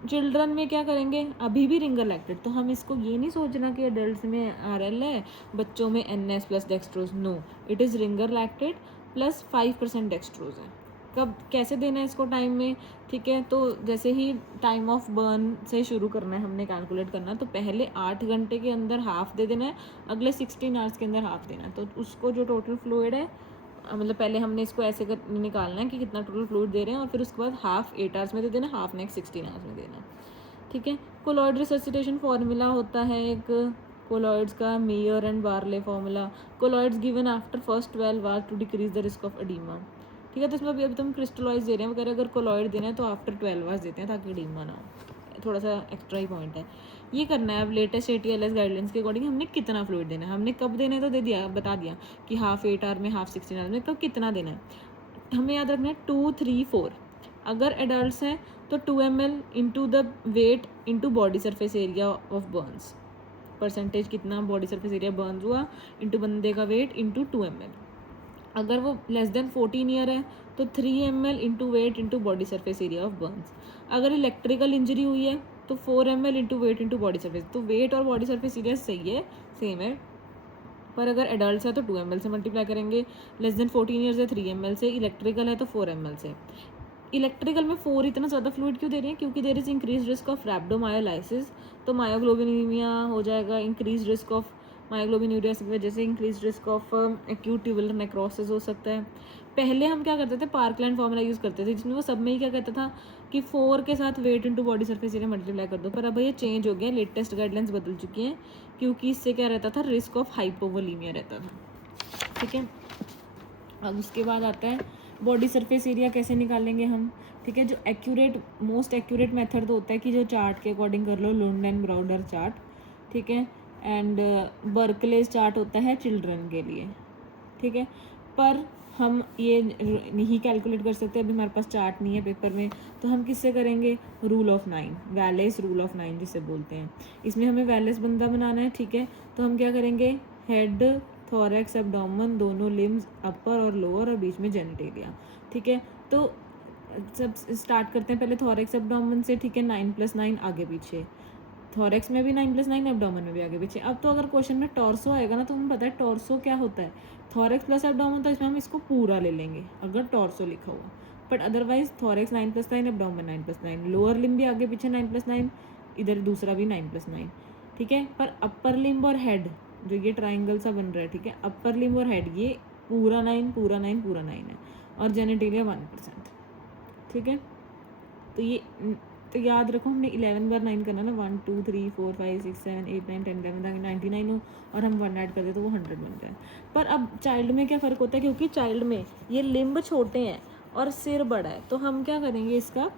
चिल्ड्रन में क्या करेंगे, अभी भी रिंगर लैक्टेट, तो हम इसको ये नहीं सोचना कि एडल्ट में RL है, बच्चों में NS plus dextrose, no, it is Ringer lactate plus 5% dextrose है। कब कैसे देना है इसको टाइम में, ठीक है। तो जैसे ही टाइम ऑफ बर्न से शुरू करना है हमने कैलकुलेट करना, तो पहले 8 घंटे के अंदर हाफ दे देना है, अगले 16 आवर्स के अंदर हाफ देना है। तो उसको जो टोटल फ्लूइड है, मतलब पहले हमने इसको ऐसे निकालना है कि कितना टोटल फ्लूइड दे रहे हैं, और फिर उसके बाद हाफ 8 आवर्स में दे देना, हाफ नेक्स्ट 16 आवर्स में देना, ठीक है। कोलॉइड रिससिटेशन फार्मूला होता है एक कोलॉइड्स का, Muir and Barclay formula. Colloids given after first 12 hours to decrease the risk of oedema, ठीक है। तो इसमें अभी तुम क्रिस्टलाइज दे रहे हैं वगैरह, अगर कोलॉइड देना है तो आफ्टर 12 आवर्स देते हैं ताकि एडीमा ना हो, थोड़ा सा एक्स्ट्रा ही पॉइंट है। ये करना है अब लेटेस्ट ATLS गाइडलाइंस के अकॉर्डिंग हमने कितना फ्लूइड देना है, हमने कब देना है तो दे दिया, बता दिया कि हाफ 8 आवर में, हाफ 16 आवर में, कब कितना देना है। हमें याद रखना है 2, 3, 4। अगर एडल्ट हैं तो 2 ml into the weight into body surface area of Burns, percentage कितना बॉडी सरफेस एरिया बर्न्स हुआ इंटू बंदे का वेट इंटू 2 ml। अगर वो लेस देन 14 ईयर है तो 3 ml into weight into body surface area of Burns. अगर electrical injury हुई है तो 4 ml into weight into body surface. तो वेट और बॉडी सरफेस एरिया सही है, सेम है, पर अगर एडल्ट है तो 2 ml से मल्टीप्लाई करेंगे, लेस देन 14 ईयर्स है 3 ml से, इलेक्ट्रिकल है तो 4 ml से। इलेक्ट्रिकल में 4 इतना ज़्यादा फ्लूइड क्यों दे रहे हैं, क्योंकि there is increase risk of rhabdomyolysis, तो मायोग्लोबिनीमिया हो जाएगा, इंक्रीज रिस्क ऑफ मायोग्लोबिनूरिया की वजह से increase risk of acute tubular necrosis हो सकता है। पहले हम क्या करते थे, पार्कलैंड फॉर्मूला यूज़ करते थे जिसमें वो सब में ही क्या कहता था कि 4 के साथ weight into body surface area multiply कर दो, पर अब ये चेंज हो गया, लेटेस्ट गाइडलाइंस बदल चुकी हैं, क्योंकि इससे क्या रहता था, रिस्क ऑफ हाइपोवोलीमिया रहता था। ठीक है, अब उसके बाद आता है बॉडी सरफेस एरिया कैसे निकालेंगे हम। ठीक है, जो एक्यूरेट मोस्ट एक्यूरेट मेथड तो होता है कि जो चार्ट के अकॉर्डिंग कर लो, लुंड एंड ब्राउडर चार्ट। ठीक है, एंड बर्कलेज चार्ट होता है चिल्ड्रन के लिए। ठीक है, पर हम ये नहीं कैलकुलेट कर सकते, अभी हमारे पास चार्ट नहीं है पेपर में, तो हम किससे करेंगे, rule of 9, Wallace rule of 9 जिसे बोलते हैं। इसमें हमें वैलेस बंदा बनाना है। ठीक है, तो हम क्या करेंगे, हेड, थोरैक्स, एब्डोमेन, दोनों लिम्स, अपर और लोअर और बीच में जेनिटेलिया। ठीक है, तो सब स्टार्ट करते हैं पहले थोरैक्स एब्डोमेन से। ठीक है, 9 + 9 आगे पीछे, थोरैक्स में भी 9 + 9, एब्डोमेन में भी आगे पीछे। अब तो अगर क्वेश्चन में टॉर्सो आएगा ना, तो हमें पता है टॉर्सो क्या होता है, थोरैक्स प्लस एब्डोमेन, तो इसमें हम इसको पूरा ले लेंगे अगर टॉर्सो लिखा हुआ। But otherwise thorax 9 + 9, abdomen 9 + 9, lower limb भी आगे पीछे 9 + 9, इधर दूसरा भी 9 + 9। ठीक है, पर अपर लिम्ब और हेड जो ये ट्राइंगल सा बन रहा है, ठीक है, अपर लिम्ब और हेड ये पूरा 9 पूरा 9 पूरा 9 है, और जेनेटेलिया 1%। ठीक है, तो ये तो याद रखो हमने 11 बार 9 करना ना, 1 2 3 4 5 6 7 8 9 10 11 ताकि 99 हो, और हम 1 ऐड कर दे तो वो 100 बन जाए। पर अब चाइल्ड में क्या फ़र्क होता है, क्योंकि चाइल्ड में ये लिम्ब छोटे हैं और सिर बड़ा है, तो हम क्या करेंगे, इसका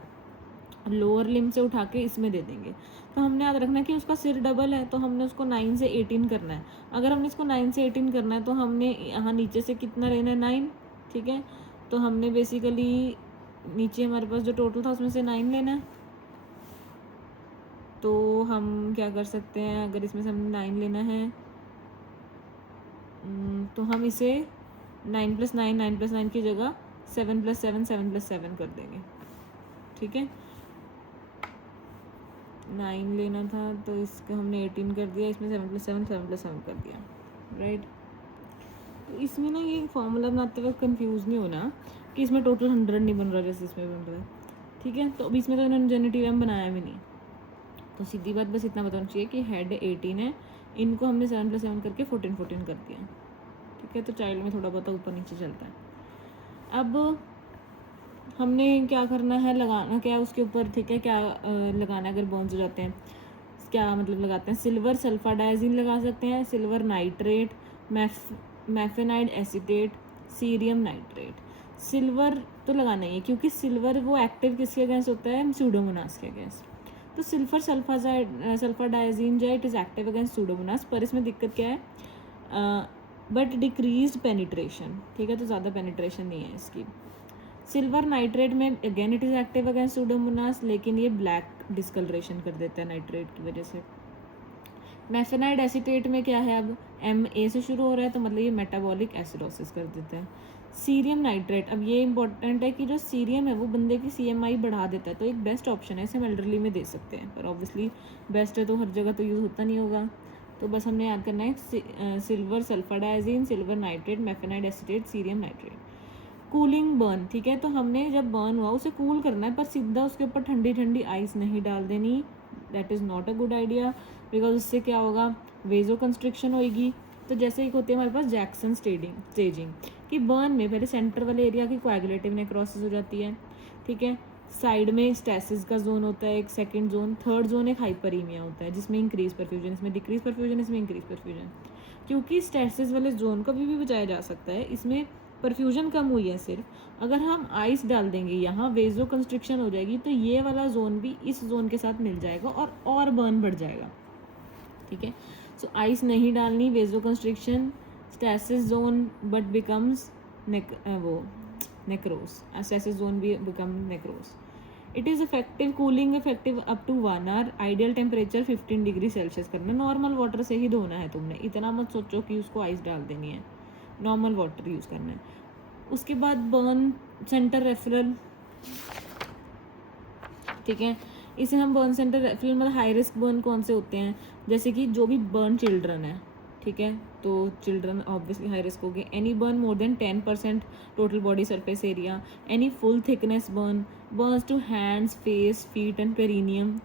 लोअर लिम्ब से उठा के इसमें दे देंगे। तो हमने याद रखना है कि उसका सिर डबल है, तो हमने उसको 9 से 18 करना है। अगर हमने इसको 9 से 18 करना है तो हमने यहाँ नीचे से कितना लेना है, 9। ठीक है, तो हमने बेसिकली नीचे हमारे पास जो टोटल था उसमें से 9 लेना है। तो हम क्या कर सकते हैं, अगर इसमें से हमने 9 लेना है तो हम इसे 9 + 9 9 + 9 की जगह 7 + 7 7 + 7 कर देंगे। ठीक है, 9 लेना था तो इसका हमने 18 कर दिया, इसमें 7 + 7 7 + 7 कर दिया, राइट। तो इसमें ना ये फॉर्मूला बनाते वक्त कंफ्यूज नहीं होना कि इसमें टोटल 100 नहीं बन रहा जैसे इसमें बन रहा है। ठीक है, तो अभी इसमें तो इन्होंने जेनेटिव बनाया भी नहीं, तो सीधी बात बस इतना बताना चाहिए कि हेड 18 है, इनको हमने 7 + 7 करके 14 14 कर दिया। ठीक है, तो चाइल्ड में थोड़ा बहुत ऊपर नीचे चलता है। अब हमने क्या करना है, लगाना क्या है उसके ऊपर। ठीक है, क्या लगाना है अगर बोन्स हो जाते हैं, क्या मतलब लगाते हैं, सिल्वर सल्फाडाइजिन लगा सकते हैं, silver nitrate, mafenide acetate, cerium nitrate. Silver तो लगाना ही है क्योंकि सिल्वर वो एक्टिव किसके अगेंस्ट होता है, सूडोमोनास के अगेंस्ट। तो सिल्फर सल्फाडाइजिन जो है it is active against Pseudomonas, पर इसमें दिक्कत क्या है, बट डिक्रीज पेनिट्रेशन। ठीक है, तो ज़्यादा पेनिट्रेशन नहीं है इसकी। सिल्वर नाइट्रेट में again it is active against Pseudomonas, लेकिन ये ब्लैक डिस्कलरेशन कर देता है नाइट्रेट की वजह से। मैफेनाइड एसीटेट में क्या है, अब MA से शुरू हो रहा है तो मतलब ये मेटाबॉलिक एसिडोसिस कर देता है। सीरियम नाइट्रेट, अब ये इंपॉर्टेंट है कि जो सीरियम है वो बंदे की CMI बढ़ा देता है, तो एक बेस्ट ऑप्शन है, इसे हम एल्डरली में दे सकते हैं, पर ऑब्वियसली बेस्ट है तो हर जगह तो यूज़ होता नहीं होगा। तो बस हमने याद करना है silver sulfadiazine, silver nitrate, mafenide acetate, cerium nitrate. Cooling burn, ठीक है, तो हमने जब बर्न हुआ उसे कूल करना है, पर सीधा उसके ऊपर ठंडी ठंडी आइस नहीं डाल देनी, that is not a good idea, because उससे क्या होगा, वेजो कंस्ट्रिक्शन होएगी। तो जैसे एक होती है हमारे पास जैक्सन स्टेजिंग कि बर्न में पहले सेंटर वाले एरिया की कोएगुलेटिव नेक्रोसिस हो जाती है। ठीक है, साइड में स्टेसिस का जोन होता है, एक सेकंड जोन, थर्ड जोन एक हाइपरीमिया होता है जिसमें इंक्रीज परफ्यूजन, इसमें डिक्रीज परफ्यूजन, इसमें इंक्रीज परफ्यूजन। क्योंकि स्टेसिस वाले जोन को भी बचाया जा सकता है, इसमें परफ्यूजन कम हुई है सिर्फ। अगर हम आइस डाल देंगे यहाँ, वेजो कंस्ट्रिक्शन हो जाएगी, तो ये वाला जोन भी इस जोन के साथ मिल जाएगा और बर्न बढ़ जाएगा, ठीक है। सो आइस नहीं डालनी, vasoconstriction, stasis zone but becomes necrose, stasis zone भी become necrose. It is effective cooling effective up to 1 hour, ideal temperature 15 degree Celsius करना। नॉर्मल वाटर से ही धोना है तुमने, इतना मत सोचो कि उसको आइस डाल देनी है, नॉर्मल वाटर यूज़ करना है। उसके बाद बर्न सेंटर रेफरल, ठीक है। इसे हम बर्न सेंटर रेफरल मतलब हाई रिस्क बर्न कौन से होते हैं, जैसे कि जो भी बर्न चिल्ड्रन है, ठीक है, तो चिल्ड्रन ऑब्वियसली हाई रिस्क होगी। Any burn more than 10% total body surface area, any full thickness burn, burns to hands, face, feet and perineum,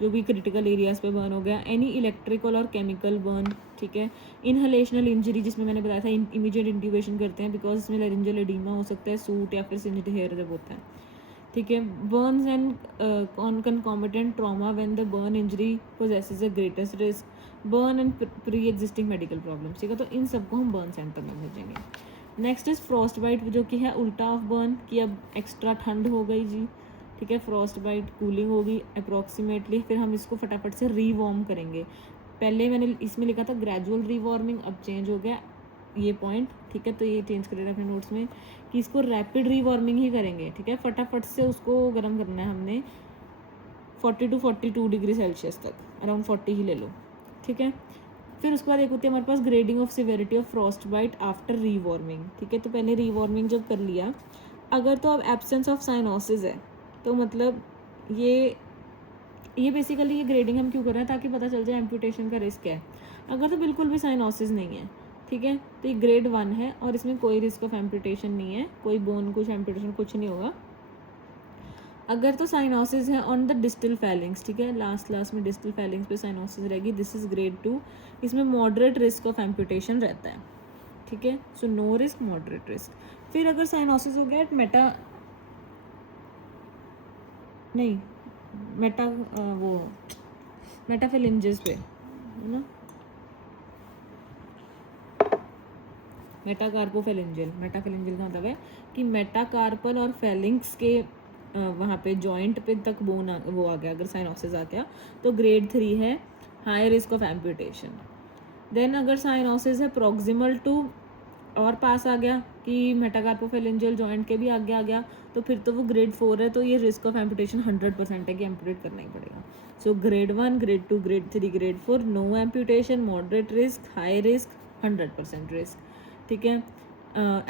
जो भी क्रिटिकल एरियाज पे बर्न हो गया। एनी इलेक्ट्रिकल और केमिकल बर्न, ठीक है। इनहलेशनल इंजरी, जिसमें मैंने बताया था इमीडिएट इंट्यूबेशन करते हैं बिकॉज इसमें लैरिंजियल एडिमा हो सकता है, सूट या फिर सिंज्ड हेयर जब होता है, ठीक है। Burns and concomitant trauma when the burn injury possesses a greatest risk, burn and pre existing medical problems, ठीक है। तो इन सबको हम बर्न सेंटर में भेजेंगे। नेक्स्ट इज फ्रॉस्ट बाइट, जो कि है उल्टा ऑफ बर्न, कि अब एक्स्ट्रा ठंड हो गई जी, ठीक है, फ्रॉस्ट बाइट कूलिंग होगी अप्रॉक्सीमेटली। फिर हम इसको फटाफट से रीवॉर्म करेंगे। पहले मैंने इसमें लिखा था ग्रेजुअल रीवॉर्मिंग, अब चेंज हो गया ये पॉइंट, ठीक है। तो ये चेंज करेगा अपने नोट्स में कि इसको रैपिड रीवॉर्मिंग ही करेंगे, ठीक है। फटाफट से उसको गर्म करना है हमने 40 to 42 डिग्री सेल्सियस तक, अराउंड 40 ही ले लो, ठीक है। फिर उसके बाद एक होती है हमारे पास grading of severity of frostbite after rewarming, ठीक है। तो पहले रीवॉर्मिंग जब कर लिया, अगर तो अब एब्सेंस ऑफ साइनोसिस है, तो मतलब ये बेसिकली ये ग्रेडिंग हम क्यों कर रहे हैं, ताकि पता चल जाए एम्पुटेशन का रिस्क है। अगर तो बिल्कुल भी साइनोसिस नहीं है, ठीक है, तो ये ग्रेड 1 है और इसमें कोई रिस्क ऑफ एम्पुटेशन नहीं है, कोई बोन कुछ एम्पुटेशन कुछ नहीं होगा। अगर तो साइनोसिस है ऑन द डिस्टल फैलिंग्स, ठीक है, लास्ट में डिस्टल फैलिंग्स पे साइनोसिस रहेगी, दिस इज ग्रेड 2, इसमें मॉडरेट रिस्क ऑफ एम्पुटेशन रहता है, ठीक है। So no risk, moderate risk. फिर अगर साइनोसिस हो गया मेटाफेलिंजेस पे, है ना, मेटाकार्पोफेलिंजियल, मेटाफेलिंजियल का मतलब है कि मेटाकार्पल और फेलिंग्स के वहाँ पे जॉइंट पे तक वो आ गया, अगर साइनोसिस आ गया तो ग्रेड 3 है, high risk of amputation. Then अगर साइनोसिस है प्रॉक्सिमल टू और पास आ गया कि मेटाकार्पोफेलिंजियल जॉइंट के भी आगे आ गया, तो फिर तो वो ग्रेड 4 है, तो ये रिस्क ऑफ एम्पुटेशन 100% है कि एम्पुटेट करना ही पड़ेगा। So grade 1, grade 2, grade 3, grade 4, no amputation, moderate risk, high risk, 100% risk, ठीक है।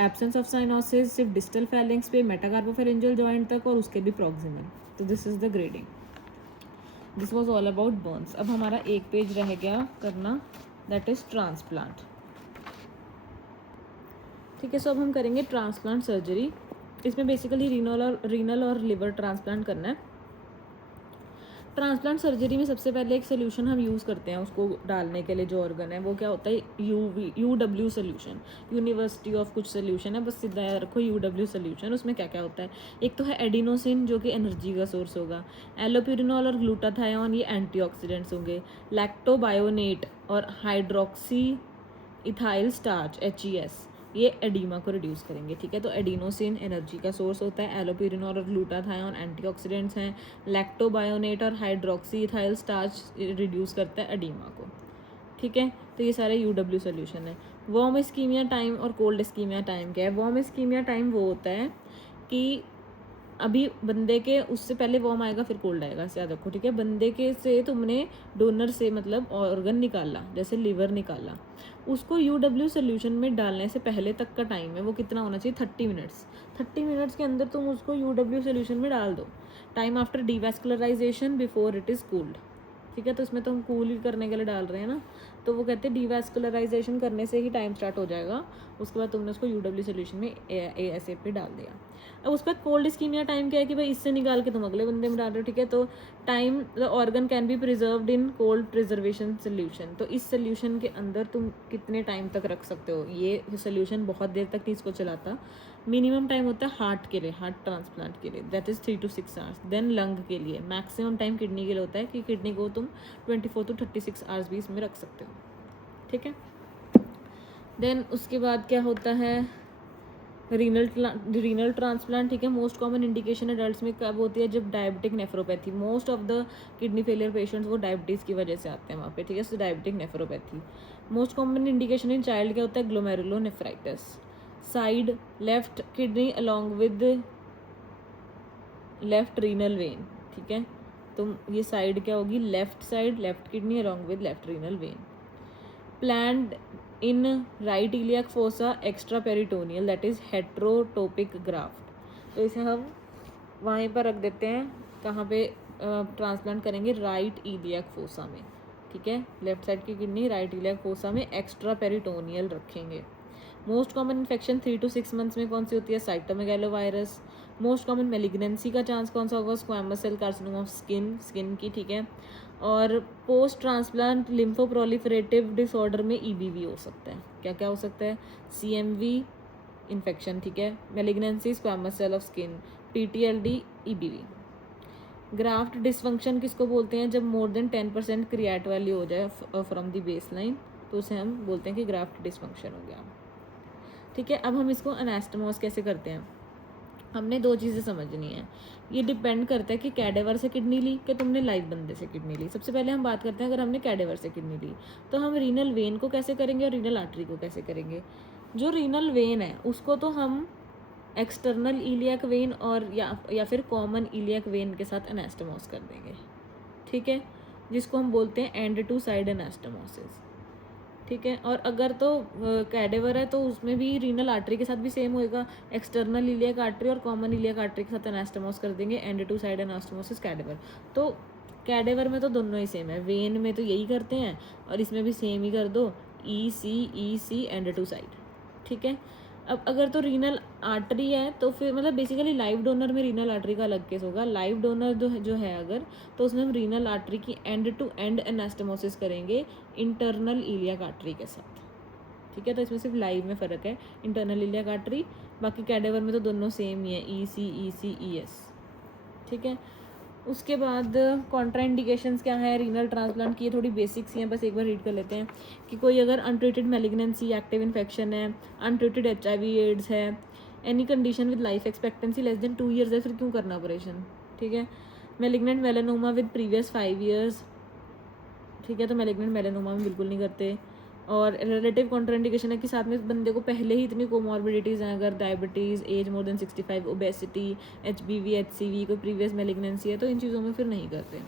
एब्सेंस ऑफ साइनोसिस सिर्फ डिस्टल फैलिंग्स पे, मेटाकार्पोफेरिंजियल जॉइंट तक और उसके भी प्रॉक्सिमल। तो this is the grading, this was all about burns. अब हमारा एक पेज रह गया करना, दैट इज ट्रांसप्लांट, ठीक है। सो अब हम करेंगे ट्रांसप्लांट सर्जरी। इसमें बेसिकली रीनल और लिवर ट्रांसप्लांट करना है। ट्रांसप्लांट सर्जरी में सबसे पहले एक सोल्यूशन हम यूज़ करते हैं उसको डालने के लिए, जो ऑर्गन है वो क्या होता है, यूडब्ल्यू सोल्यूशन, यूनिवर्सिटी ऑफ कुछ सोल्यूशन है, बस सीधा याद रखो यूडब्ल्यू सोल्यूशन। उसमें क्या क्या होता है, एक तो है एडिनोसिन जो कि एनर्जी का सोर्स होगा, एलोप्यूरिनॉल और ग्लूटाथायोन ये एंटीऑक्सीडेंट्स होंगे, लैक्टोबायोनेट और हाइड्रोक्सी इथाइल स्टार्च HES ये एडिमा को रिड्यूस करेंगे, ठीक है। तो एडिनोसिन एनर्जी का सोर्स होता है, एलोप्यूरिनॉल और ग्लूटाथायोन एंटीऑक्सीडेंट्स हैं, लैक्टोबायोनेट और हाइड्रोक्सी इथाइल स्टार्च रिड्यूस करता है एडिमा को, ठीक है। तो ये सारे UW सोल्यूशन है। वार्म इस्कीमिया टाइम और कोल्ड इस्कीमिया टाइम क्या है। वार्म इस्कीमिया टाइम वो होता है कि अभी बंदे के उससे पहले वार्म आएगा फिर कोल्ड आएगा, ऐसे याद रखो, ठीक है। बंदे के से तुमने डोनर से मतलब ऑर्गन निकाला, जैसे लिवर निकाला, उसको UW सोल्यूशन में डालने से पहले तक का टाइम है वो कितना होना चाहिए, 30 मिनट्स। 30 मिनट्स के अंदर तुम उसको UW सोल्यूशन में डाल दो। Time after devascularisation before it is cooled, ठीक है। तो इसमें तो हम कूल करने के लिए डाल रहे हैं ना, तो वो कहते हैं डिवैस्कुलराइजेशन करने से ही टाइम स्टार्ट हो जाएगा, उसके बाद तुमने उसको UW सोल्यूशन में ASA पे डाल दिया। अब उस पर कोल्ड इस्कीमिया टाइम क्या है कि भाई इससे निकाल के तुम अगले बंदे में डाल रहे हो, ठीक है। तो time the organ can be preserved in cold preservation solution, तो इस सोल्यूशन के अंदर तुम कितने टाइम तक रख सकते हो, ये सोल्यूशन बहुत देर तक नहीं इसको चलाता। मिनिमम टाइम होता है हार्ट के लिए, हार्ट ट्रांसप्लांट के लिए, that is 3 to 6 hours. Then lung के लिए मैक्सिमम टाइम किडनी के लिए होता है कि किडनी को तुम 24 to 36 आवर्स भी इसमें रख सकते हो, ठीक है। देन उसके बाद क्या होता है, रीनल ट्रांसप्लांट, ठीक है, मोस्ट कॉमन इंडिकेशन एडल्ट्स में कब होती है, जब diabetic nephropathy, most of the kidney failure patients वो डायबिटीज़ की वजह से आते हैं वहाँ पे, ठीक है, so diabetic nephropathy. Most common indication in child क्या होता है, glomerulonephritis. Side left kidney along with left renal vein, ठीक है, तो ये साइड क्या होगी, left side, left kidney along with left renal vein. Planned in right iliac fossa extra peritoneal, that is heterotopic graft. तो इसे हम वहीं पर रख देते हैं, कहाँ पे ट्रांसप्लांट करेंगे, राइट इलियक फोसा में, ठीक है, लेफ्ट साइड की किडनी राइट इलियक फोसा में एक्स्ट्रा पेरिटोनियल रखेंगे। Most common infection 3 to 6 months में कौन सी होती है, साइटोमेगालोवायरस। मोस्ट कॉमन मेलिग्नेंसी का चांस कौन सा होगा, squamous cell carcinoma of skin की, ठीक है। और पोस्ट ट्रांसप्लांट लिम्फोप्रोलिफरेटिव डिसऑर्डर में ईबीवी हो सकता है, क्या क्या हो सकता है, सीएमवी इन्फेक्शन, ठीक है, malignancy, squamous cell of skin, PTLD, EBV. Graft dysfunction किसको बोलते हैं, जब मोर देन 10% क्रिएट वैल्यू हो जाए फ्रॉम द बेस लाइन, तो उसे हम बोलते हैं कि ग्राफ्ट डिसफंक्शन हो गया, ठीक है। अब हम इसको एनास्टोमोस कैसे करते हैं, हमने दो चीज़ें समझनी है। ये डिपेंड करता है कि कैडेवर से किडनी ली कि तुमने लाइव बंदे से किडनी ली। सबसे पहले हम बात करते हैं, अगर हमने कैडेवर से किडनी ली तो हम रीनल वेन को कैसे करेंगे और रीनल आर्टरी को कैसे करेंगे। जो रीनल वेन है उसको तो हम एक्सटर्नल इलियक वेन और या फिर कॉमन इलियक वेन के साथ एनास्टोमोस कर देंगे, ठीक है, जिसको हम बोलते हैं एंड टू साइड एनास्टोमोसिस, ठीक है। और अगर तो कैडेवर है तो उसमें भी रीनल आर्टरी के साथ भी सेम होएगा, एक्सटर्नल इलियक आर्टरी और कॉमन इलियक आर्टरी के साथ एनास्टोमोस कर देंगे, end to side anastomosis cadaver. तो कैडेवर में तो दोनों ही सेम है, वेन में तो यही करते हैं और इसमें भी सेम ही कर दो, ई सी एंड टू साइड, ठीक है। अब अगर तो रीनल आर्टरी है तो फिर मतलब बेसिकली लाइव डोनर में रीनल आर्टरी का अलग केस होगा। लाइव डोनर जो है अगर, तो उसमें हम रीनल आर्टरी की एंड टू एंड एनास्टोमोसिस करेंगे इंटरनल इलियक आर्टरी के साथ, ठीक है। तो इसमें सिर्फ लाइव में फ़र्क है, इंटरनल इलियक आर्टरी, बाकी कैडेवर में तो दोनों सेम ही है, ई सी ई एस, ठीक है। उसके बाद कॉन्ट्राइंडिकेशंस क्या है रीनल ट्रांसप्लांट की, ये थोड़ी बेसिक्स ही हैं, बस एक बार रीड कर लेते हैं कि कोई अगर अनट्रीटेड मेलिग्नेंसी, एक्टिव इन्फेक्शन है, अनट्रीटेड HIV एड्स है, any condition with life expectancy less than 2 years है, फिर क्यों करना ऑपरेशन, ठीक है। Malignant melanoma with previous 5 years, ठीक है, तो मेलिग्नेंट मेलानोमा में बिल्कुल नहीं करते। और रिलेटिव कॉन्ट्राइंडिकेशन है कि साथ में बंदे को पहले ही इतनी कोमॉर्बिडिटीज़ हैं, अगर diabetes, age more than 65, obesity, HBV HCV, कोई प्रीवियस मेलिग्नेंसी है, तो इन चीज़ों में फिर नहीं करते।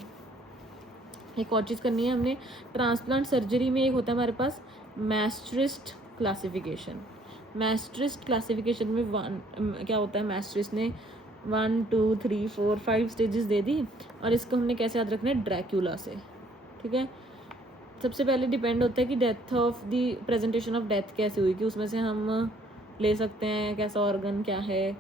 एक और चीज़ करनी है हमने, ट्रांसप्लांट सर्जरी में एक होता है हमारे पास मैस्ट्रिस्ट क्लासिफिकेशन। मैस्ट्रिस्ट क्लासिफिकेशन में क्या होता है, मैस्ट्रिस्ट ने 1 2 3 4 5 स्टेजेस दे दी, और इसको हमने कैसे याद रखना है, ड्रैक्यूला से, ठीक है। सबसे पहले डिपेंड होता है कि death of the presentation of death कैसे हुई, कि उसमें से हम ले सकते हैं कैसा ऑर्गन क्या है।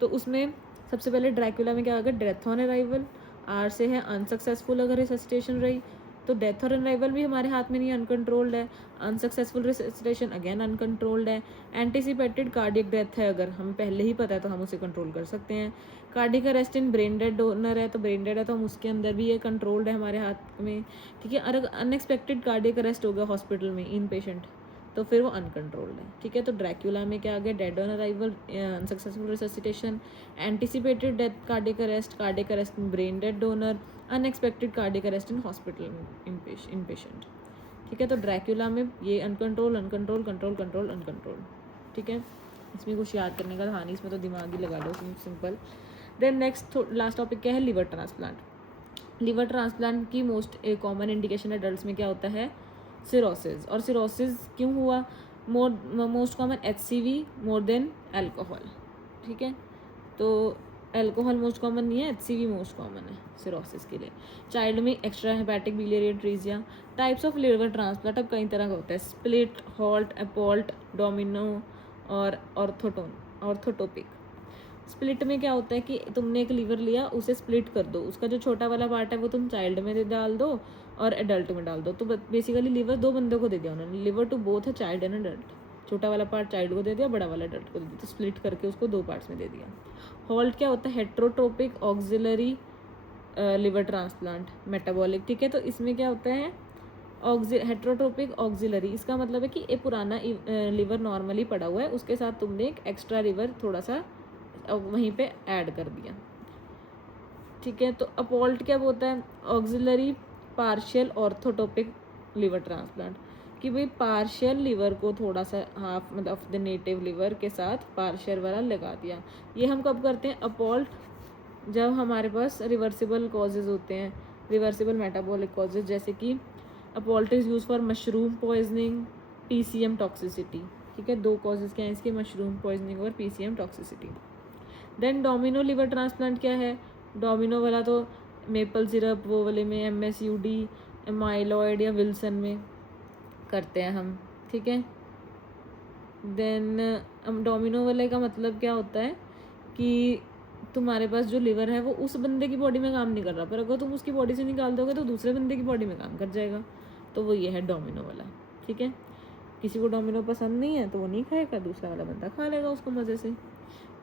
तो उसमें सबसे पहले ड्रैक्यूला में क्या होगा, डेथ ऑन अराइवल, आर से है अनसक्सेसफुल, अगर रिससिटेशन रही तो डेथ और अराइवल भी हमारे हाथ में नहीं, अनकंट्रोल्ड है। अनसक्सेसफुल रिससिटेशन अगेन अनकंट्रोल्ड है। एंटीसिपेटेड कार्डियक डेथ है, अगर हमें पहले ही पता है तो हम उसे कंट्रोल कर सकते हैं। Cardiac arrest in brain dead donor है, तो ब्रेन डेड है तो हम उसके अंदर भी ये कंट्रोल्ड है हमारे हाथ में, ठीक है। अगर अनएक्सपेक्टेड कार्डियक अरेस्ट हो गया हॉस्पिटल में इन पेशेंट, तो फिर वो अनकंट्रोल्ड है, ठीक है। तो ड्रैक्यूला में क्या आ गया, dead on arrival, unsuccessful resuscitation, anticipated death cardiac arrest in brain dead donor, unexpected cardiac arrest in hospital in patient, ठीक है। तो ड्रैक्यूला में ये uncontrol uncontrol control control uncontrol, ठीक है। इसमें कुछ याद करने का था नहीं, इसमें तो दिमाग ही लगा लो, simple. Then next last topic क्या है, लिवर ट्रांसप्लांट। लिवर ट्रांसप्लांट की मोस्ट कॉमन इंडिकेशन एडल्ट्स में क्या होता है, सिरोसिस। और सिरोसिस क्यों हुआ, most common HCV more than alcohol, ठीक है। तो अल्कोहल मोस्ट कॉमन नहीं है, HCV मोस्ट कॉमन है सिरोसिस के लिए। चाइल्ड में extra hepatic biliary atresia. Types of liver transplant अब कई तरह का होता है, स्प्लिट, हॉल्ट, अपोल्ट, डोमिनो और ऑर्थोटोपिक। स्प्लिट में क्या होता है कि तुमने एक लीवर लिया, उसे स्प्लिट कर दो, उसका जो छोटा वाला पार्ट है वो तुम चाइल्ड में डाल दो और एडल्ट में डाल दो। तो बेसिकली लीवर दो बंदों को दे दिया उन्होंने, लिवर टू बोथ है चाइल्ड एंड एडल्ट। छोटा वाला पार्ट चाइल्ड को दे दिया, बड़ा वाला एडल्ट को दे दिया, तो स्प्लिट करके उसको 2 पार्ट्स में दे दिया। हॉल्ट क्या होता है, heterotrophic auxiliary liver transplant, metabolic, ठीक है। तो इसमें क्या होता है हेट्रोटोपिक ऑक्सिलरी, इसका मतलब है कि ये पुराना लिवर नॉर्मली पड़ा हुआ है, उसके साथ तुमने एक एक्स्ट्रा लिवर थोड़ा सा वहीं पे ऐड कर दिया, ठीक है। तो अपोल्ट क्या होता है, ऑक्सिलरी पार्शियल ऑर्थोटोपिक लिवर ट्रांसप्लांट, कि भाई पार्शियल लिवर को थोड़ा सा हाफ मतलब ऑफ द नेटिव लिवर के साथ पार्शियल वाला लगा दिया। ये हम कब करते हैं, अपोल्ट जब हमारे पास रिवर्सिबल कॉजेज होते हैं, रिवर्सिबल मेटाबॉलिक कॉजेज, जैसे कि अपोल्ट is use for mushroom poisoning, PCM toxicity, ठीक है। 2 कॉजेज क्या हैं इसके, मशरूम पॉइजनिंग और PCM toxicity. Then domino liver transplant क्या है, डोमिनो वाला तो मेपल सिरप वो वाले में, एमएसयूडी, एमाइलॉइड या विल्सन में करते हैं हम, ठीक है। देन डोमिनो वाले का मतलब क्या होता है कि तुम्हारे पास जो लिवर है वो उस बंदे की बॉडी में काम नहीं कर रहा, पर अगर तुम उसकी बॉडी से निकाल दोगे तो दूसरे बंदे की बॉडी में काम कर जाएगा, तो वो ये है डोमिनो वाला, ठीक है। किसी को डोमिनो पसंद नहीं है तो वो नहीं खाएगा, दूसरा वाला बंदा खा लेगा उसको मज़े से।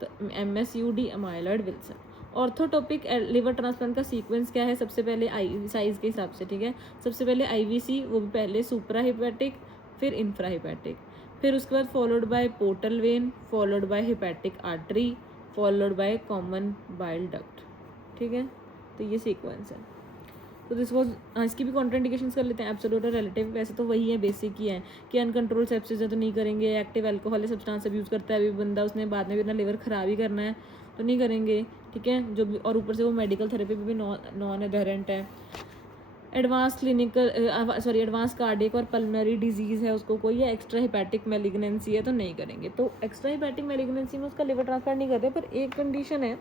तो एमएसयूडी, अमाइलॉइड, विल्सन। ऑर्थोटोपिक लिवर ट्रांसप्लांट का सीक्वेंस क्या है, सबसे पहले आई साइज़ के हिसाब से, ठीक है। सबसे पहले आईवीसी, वो भी पहले सुप्रा हिपैटिक, फिर इंफ्रा हिपैटिक, फिर उसके बाद followed by portal vein, followed by hepatic artery, followed by common bile duct, ठीक है। तो ये सीक्वेंस है। तो दिस वॉज, इसकी भी कॉन्ट्राइंडिकेशंस कर लेते हैं, एब्सोल्यूट और रिलेटिव। वैसे तो वही है, बेसिक ही है कि अनकंट्रोल सेप्सिस है तो नहीं करेंगे, एक्टिव अल्कोहल सब्सटेंस अब्यूज़ करता है अभी बंदा, उसने बाद में भी अपना लिवर ख़राब ही करना है तो नहीं करेंगे, ठीक है। जो भी, और ऊपर से वो मेडिकल थेरेपी पे भी नॉन एडहेरेंट है। एडवांस एडवांस कार्डियक और पल्मोनरी डिजीज़ है उसको कोई, या एक्स्ट्रा हिपैटिक मेलिग्नेंसी है तो नहीं करेंगे। तो एक्स्ट्रा हिपैटिक मेलिग्नेंसी में उसका लिवर ट्रांसप्लांट नहीं करते, पर एक कंडीशन है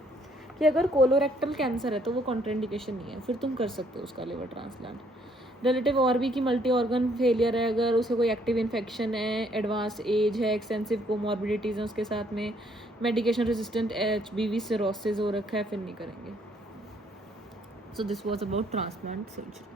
कि अगर कोलोरेक्टल कैंसर है तो वो कॉन्ट्राइंडिकेशन नहीं है, फिर तुम कर सकते हो उसका लिवर ट्रांसप्लांट। रिलेटिव और भी कि मल्टी ऑर्गन फेलियर है, अगर उसे कोई एक्टिव इन्फेक्शन है, एडवांस एज है, एक्सटेंसिव कोमॉर्बिडिटीज़ हैं उसके साथ में, मेडिकेशन रेजिस्टेंट HBV सिरोसिस हो रखा है, फिर नहीं करेंगे। So this was about transplant surgery.